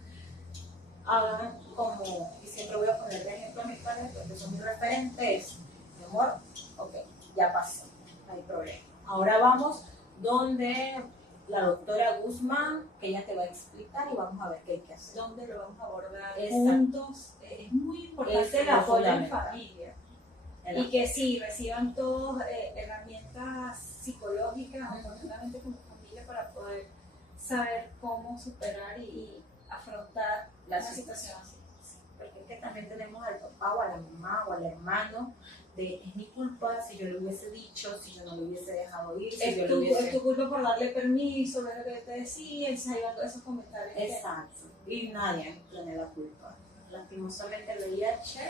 hagan como, y siempre voy a poner de ejemplo a mis padres, porque son mis referentes, mi amor, ok, ya pasó, no hay problema. Ahora vamos donde la doctora Guzmán, que ella te va a explicar y vamos a ver qué hay que hacer. ¿Dónde lo vamos a abordar Exacto. juntos? Es muy importante Es el apoyo en fundamental. familia. Y que sí, reciban todos herramientas psicológicas, afortunadamente como familia, para poder saber cómo superar y afrontar La una situación así. Porque es que también tenemos al papá o a la mamá o al hermano de es mi culpa si yo le hubiese dicho, si yo no lo hubiese dejado ir, si yo Es le tu, hubiese... es tu culpa por darle permiso, ver lo que te decía, entonces ahí van todos esos comentarios. Exacto, y nadie tiene la culpa. Lastimosamente el VIH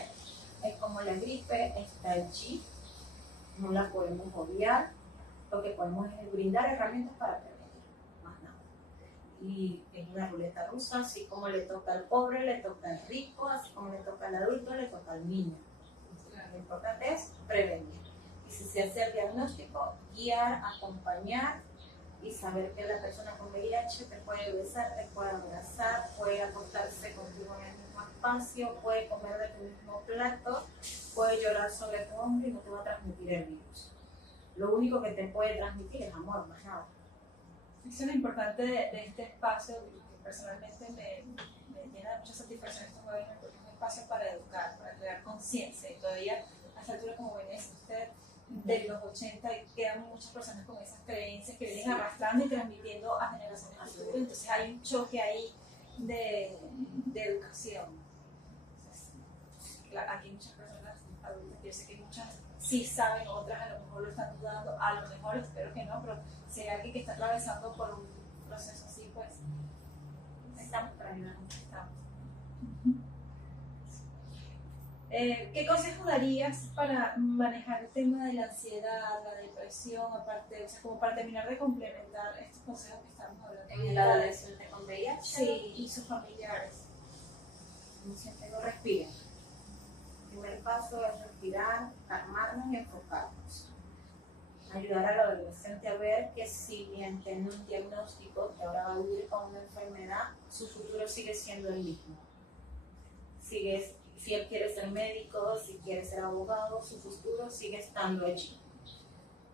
es como la gripe, está allí, no la podemos obviar, lo que podemos es brindar herramientas para prevenir, más nada. Y es una ruleta rusa, así como le toca al pobre, le toca al rico, así como le toca al adulto, le toca al niño. Lo importante es prevenir. Y si se hace el diagnóstico, guiar, acompañar y saber que la persona con VIH te puede besar, te puede abrazar, puede acostarse contigo en el mismo espacio, puede comer de tu mismo plato, puede llorar sobre tu hombro y no te va a transmitir el virus. Lo único que te puede transmitir es amor, más nada. Eso es lo importante de este espacio, que personalmente me llena de mucha satisfacción estos jóvenes, porque es un espacio para educar, para crear conciencia. Y todavía, a esta altura, como bien dice usted, de los 80 quedan muchas personas con esas creencias que vienen arrastrando y transmitiendo a generaciones futuras. Entonces hay un choque ahí de educación. Entonces, claro, aquí hay muchas personas adultas, yo sé que muchas sí saben, otras a lo mejor lo están dudando, a lo mejor espero que no, pero si hay alguien que está atravesando por un proceso así, pues Estamos para ayudar. estamos. ¿Qué consejos darías para manejar el tema de la ansiedad, la depresión, aparte, o sea, como para terminar de complementar estos consejos que estamos hablando? En el adolescente con VIH, Sí, y sus familiares. siempre lo respiren. El primer paso es respirar, calmarnos y enfocarnos. Ayudar al adolescente a ver que si bien tiene un diagnóstico que ahora va a vivir con una enfermedad, su futuro sigue siendo el mismo. Si él quiere ser médico, si quiere ser abogado, su futuro sigue estando allí.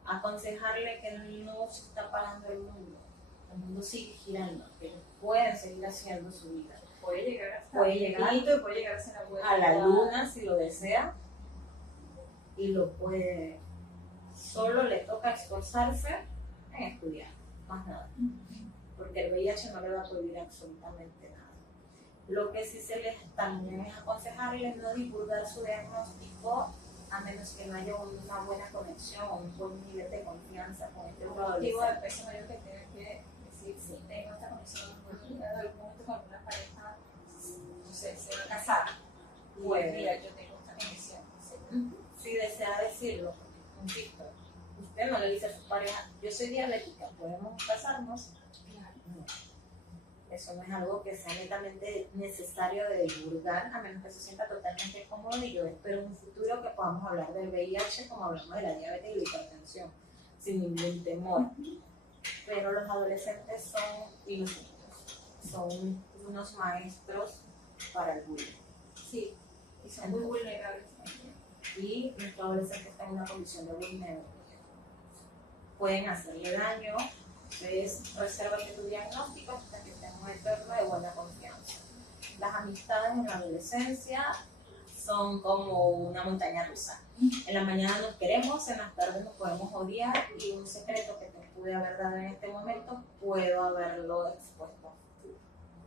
Aconsejarle que no se está parando el mundo sigue girando, que pueden seguir haciendo su vida. Puede llegar hasta Puede llegar infinito y puede llegar a ser abuelo. a la luna si lo desea y lo puede. Solo le toca esforzarse en estudiar, más nada, porque el VIH no le va a prohibir absolutamente nada. Lo que sí se les también es aconsejarles no divulgar su diagnóstico a menos que no haya una buena conexión o un buen nivel de confianza con este otro Motivo adolescente. del peso mayor que tiene que decir, sí, tengo esta conexión, en algún momento con una pareja, no sé, se va a casar, y Puede. mira, yo tengo esta conexión. Sí. Si desea decirlo, insisto, usted no le dice a su pareja, yo soy diabética, ¿podemos casarnos? Claro. No. Eso no es algo que sea netamente necesario de divulgar, a menos que se sienta totalmente cómodo, y yo espero en un futuro que podamos hablar del VIH como hablamos de la diabetes y la hipertensión, sin ningún temor. Pero los adolescentes son inocentes, son unos maestros para el bullying. Sí, y son muy vulnerables también. Y nuestro adolescente está en una condición de vulnerabilidad. Pueden hacerle daño, entonces resérvate tu diagnóstico hasta que estés en un entorno de buena confianza. Las amistades en la adolescencia son como una montaña rusa. En la mañana nos queremos, en las tardes nos podemos odiar, y un secreto que te pude haber dado en este momento, puedo haberlo expuesto a futuro.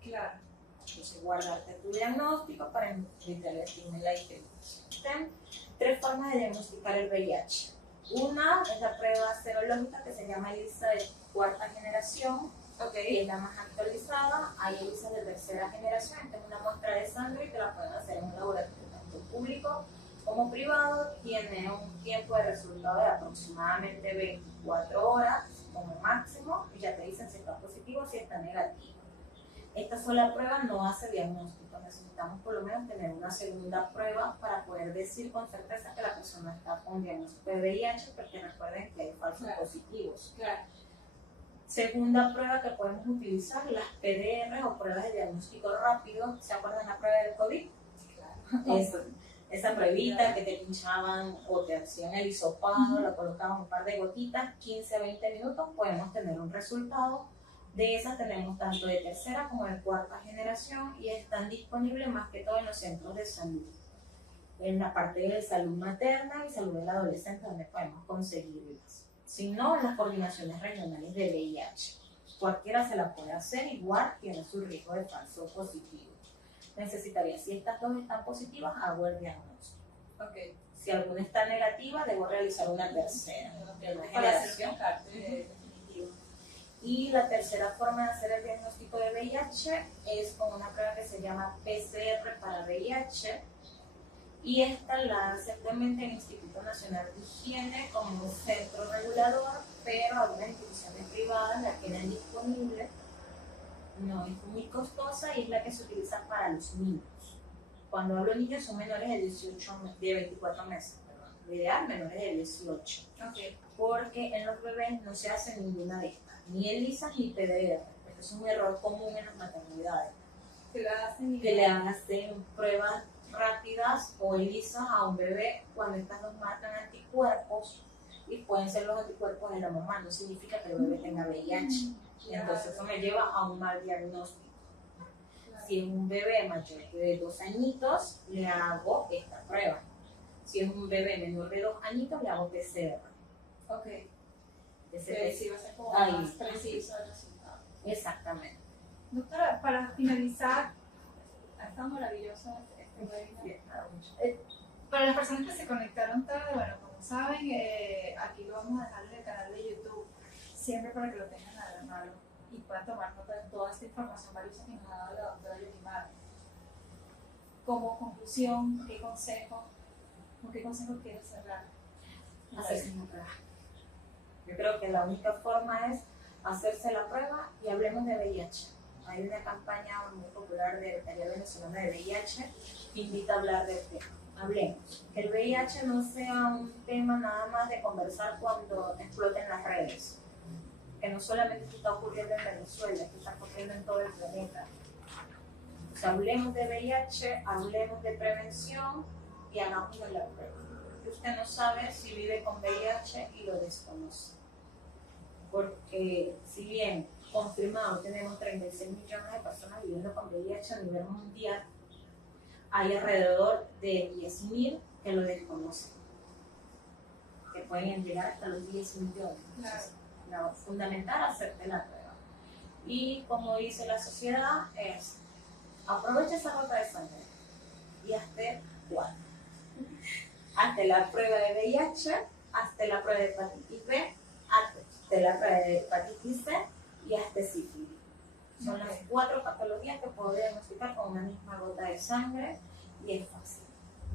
Claro. Entonces, guardarte tu diagnóstico para evitar el estigma y la discriminación. 3 formas de diagnosticar el VIH. Una es la prueba serológica que se llama ELISA de 4ª generación, que es la más actualizada. Hay ELISA de 3ª generación, esta es una muestra de sangre y te la pueden hacer en un laboratorio tanto público como privado. Tiene un tiempo de resultado de aproximadamente 24 horas como máximo, y ya te dicen si está positivo si está negativo. Esta sola prueba no hace diagnóstico, necesitamos por lo menos tener una segunda prueba para poder decir con certeza que la persona está con diagnóstico de VIH, porque recuerden que hay falsos positivos. Claro. Segunda prueba que podemos utilizar, las PDR o pruebas de diagnóstico rápido. ¿Se acuerdan la prueba del COVID? Claro. Esa pruebita que te pinchaban o te hacían el hisopado, le colocaban un par de gotitas, 15 a 20 minutos, podemos tener un resultado. De esas tenemos tanto de tercera como de cuarta generación y están disponibles más que todo en los centros de salud. En la parte de salud materna y salud del adolescente, donde podemos conseguirlas. Si no, en las coordinaciones regionales de VIH. Cualquiera se la puede hacer, igual tiene su riesgo de falso positivo. Necesitaría, si estas dos están positivas, hago el diagnóstico. Okay. Si alguna está negativa, debo realizar una tercera. Para hacer un descarte definitivo. Y la tercera forma de hacer el diagnóstico de VIH es con una prueba que se llama PCR para VIH. Y esta la hace actualmente el Instituto Nacional de Higiene como un centro regulador, pero algunas instituciones privadas la tienen disponible. No es muy costosa y es la que se utiliza para los niños. Cuando hablo de niños son menores de 24 meses, perdón. Lo ideal, menores de 18. Okay. Porque en los bebés no se hace ninguna de estas, ni ELISA ni PDR. Esto es un error común en las maternidades. Que le hacen pruebas rápidas o ELISA a un bebé cuando estas dos marcan anticuerpos y pueden ser los anticuerpos de la mamá, no significa que el bebé tenga VIH. Entonces eso me lleva a un mal diagnóstico. Si es un bebé mayor de 2 añitos, le hago esta prueba. Si es un bebé menor de 2 añitos, le hago PCR. Ok. Sí, va a ser como más preciso el resultado. Exactamente. Doctora, para finalizar, está maravilloso este webinar. Para las personas que se conectaron tarde, bueno, como saben, aquí lo vamos a dejar en el canal de YouTube, siempre para que lo tengan a la mano y puedan tomar nota de toda esta información valiosa que nos ha dado la doctora Yolimar. Como conclusión, ¿con qué consejo quieres cerrar? Hacerse una prueba. Yo creo que la única forma es hacerse la prueba y hablemos de VIH. Hay una campaña muy popular de Taller Venezolana de VIH que invita a hablar del tema. Hablemos. Que el VIH no sea un tema nada más de conversar cuando exploten las redes. Que no solamente esto está ocurriendo en Venezuela, esto está ocurriendo en todo el planeta. O sea, hablemos de VIH, hablemos de prevención y hagamos de la prueba. Usted no sabe si vive con VIH y lo desconoce. Porque si bien confirmado tenemos 36 millones de personas viviendo con VIH a nivel mundial, hay alrededor de 10.000 que lo desconocen, que pueden llegar hasta los 10 millones. Entonces, lo fundamental es hacerte la prueba. Y como dice la sociedad es, aprovecha esa gota de sangre y hazte cuál. Hazte la prueba de VIH, hazte la prueba de hepatitis B, hazte la prueba de hepatitis C y hazte sífilis. Son las 4 patologías que puedo diagnosticar con una misma gota de sangre y es fácil.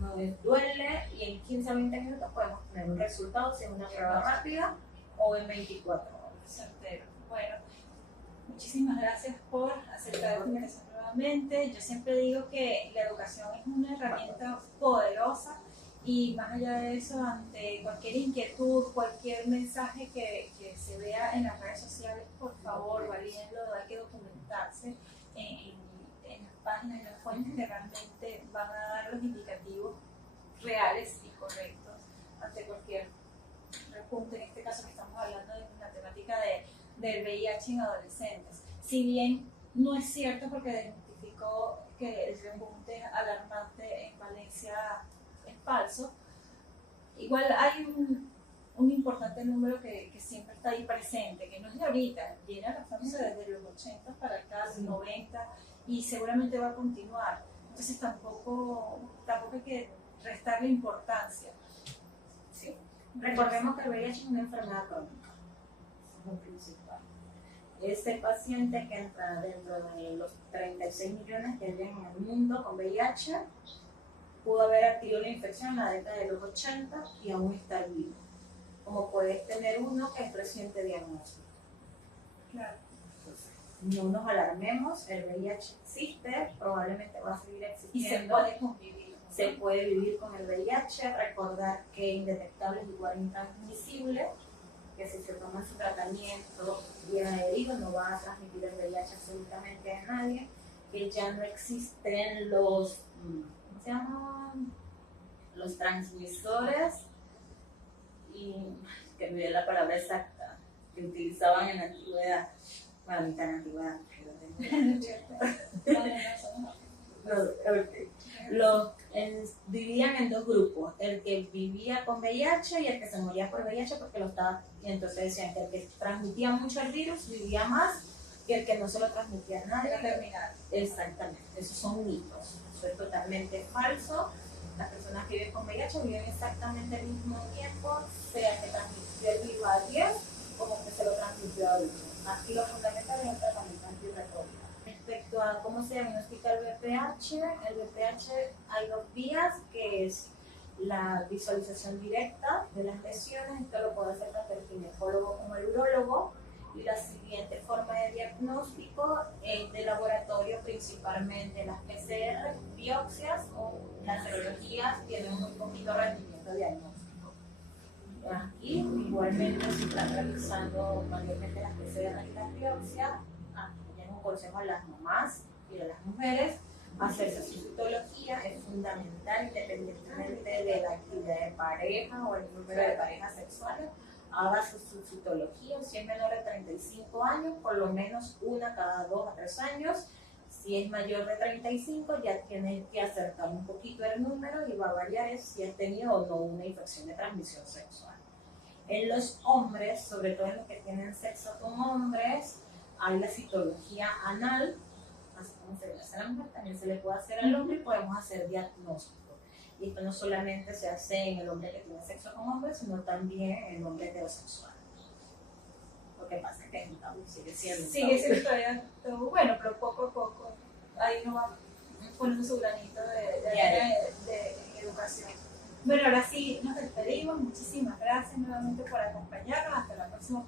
No duele y en 15 a 20 minutos podemos tener un resultado si es una prueba rápida o en 24 horas. Certero. Bueno, muchísimas gracias por aceptar esta invitación nuevamente. Yo siempre digo que la educación es una herramienta poderosa y más allá de eso, ante cualquier inquietud, cualquier mensaje que se vea en las redes sociales, por favor, valídenlo, hay que documentarse en las páginas, en las fuentes que realmente van a dar los indicativos reales y correctos ante cualquier repunte, en este caso que estamos hablando de la temática del VIH en adolescentes. Si bien no es cierto porque identificó que el repunte alarmante en Valencia es falso, igual hay un importante número que siempre está ahí presente, que no es de ahorita, viene arrastrándose desde los 80 para acá, los 90, y seguramente va a continuar. Entonces tampoco hay que restarle importancia. Sí. Recordemos que el VIH es una enfermedad crónica, es lo principal. Este paciente que entra dentro de los 36 millones que viven en el mundo con VIH pudo haber adquirido la infección en la década de los 80 y aún está vivo. Como puedes tener uno que es reciente diagnóstico. Claro. no nos alarmemos, el VIH existe, probablemente va a seguir Y se existiendo. puede convivir. Se puede vivir con el VIH, recordar que indetectable es igual a intransmisible, que si se toma su tratamiento bien adherido no va a transmitir el VIH absolutamente a nadie, que ya no existen los, ¿cómo se llaman? Los transmisores, y que me dio la palabra exacta, que utilizaban en la antigüedad, bueno, ni tan antigüedad, vivían en dos grupos, el que vivía con VIH y el que se moría por VIH porque lo estaba, y entonces decían que el que transmitía mucho el virus vivía más que el que no se lo transmitía a nadie. Exactamente, esos son mitos, eso es totalmente falso. Las personas que viven con VIH viven exactamente el mismo tiempo, sea que transmitió el virus a 10 como que se lo transmitió a 8. Aquí lo fundamental es el tratamiento antirretroviral. Respecto a cómo se diagnostica el VPH hay dos vías, que es la visualización directa de las lesiones, esto lo puede hacer tanto el ginecólogo como el urólogo, y la siguiente forma de diagnóstico es de laboratorio, principalmente las PCR, biopsias o las serologías tienen muy poquito rendimiento diagnóstico. Aquí igualmente se están realizando mayormente las PCR y las biopsias. Tengo un consejo a las mamás y a las mujeres: hacerse su citología es fundamental, independientemente de la actividad de pareja o el número de parejas sexuales. Haga su citología, si es menor de 35 años, por lo menos una cada 2 a 3 años. Si es mayor de 35, ya tiene que acercar un poquito el número y va a variar si ha tenido o no una infección de transmisión sexual. En los hombres, sobre todo en los que tienen sexo con hombres, hay la citología anal, así como se le hace a la mujer, también se le puede hacer al hombre y podemos hacer diagnóstico. Y esto no solamente se hace en el hombre que tiene sexo con hombres, sino también en el hombre heterosexual. Lo que pasa es que es un tabú, sigue siendo todavía tabú, bueno, pero poco a poco ahí nos va poniendo su granito de educación. Bueno, ahora sí nos despedimos, muchísimas gracias nuevamente por acompañarnos, hasta la próxima.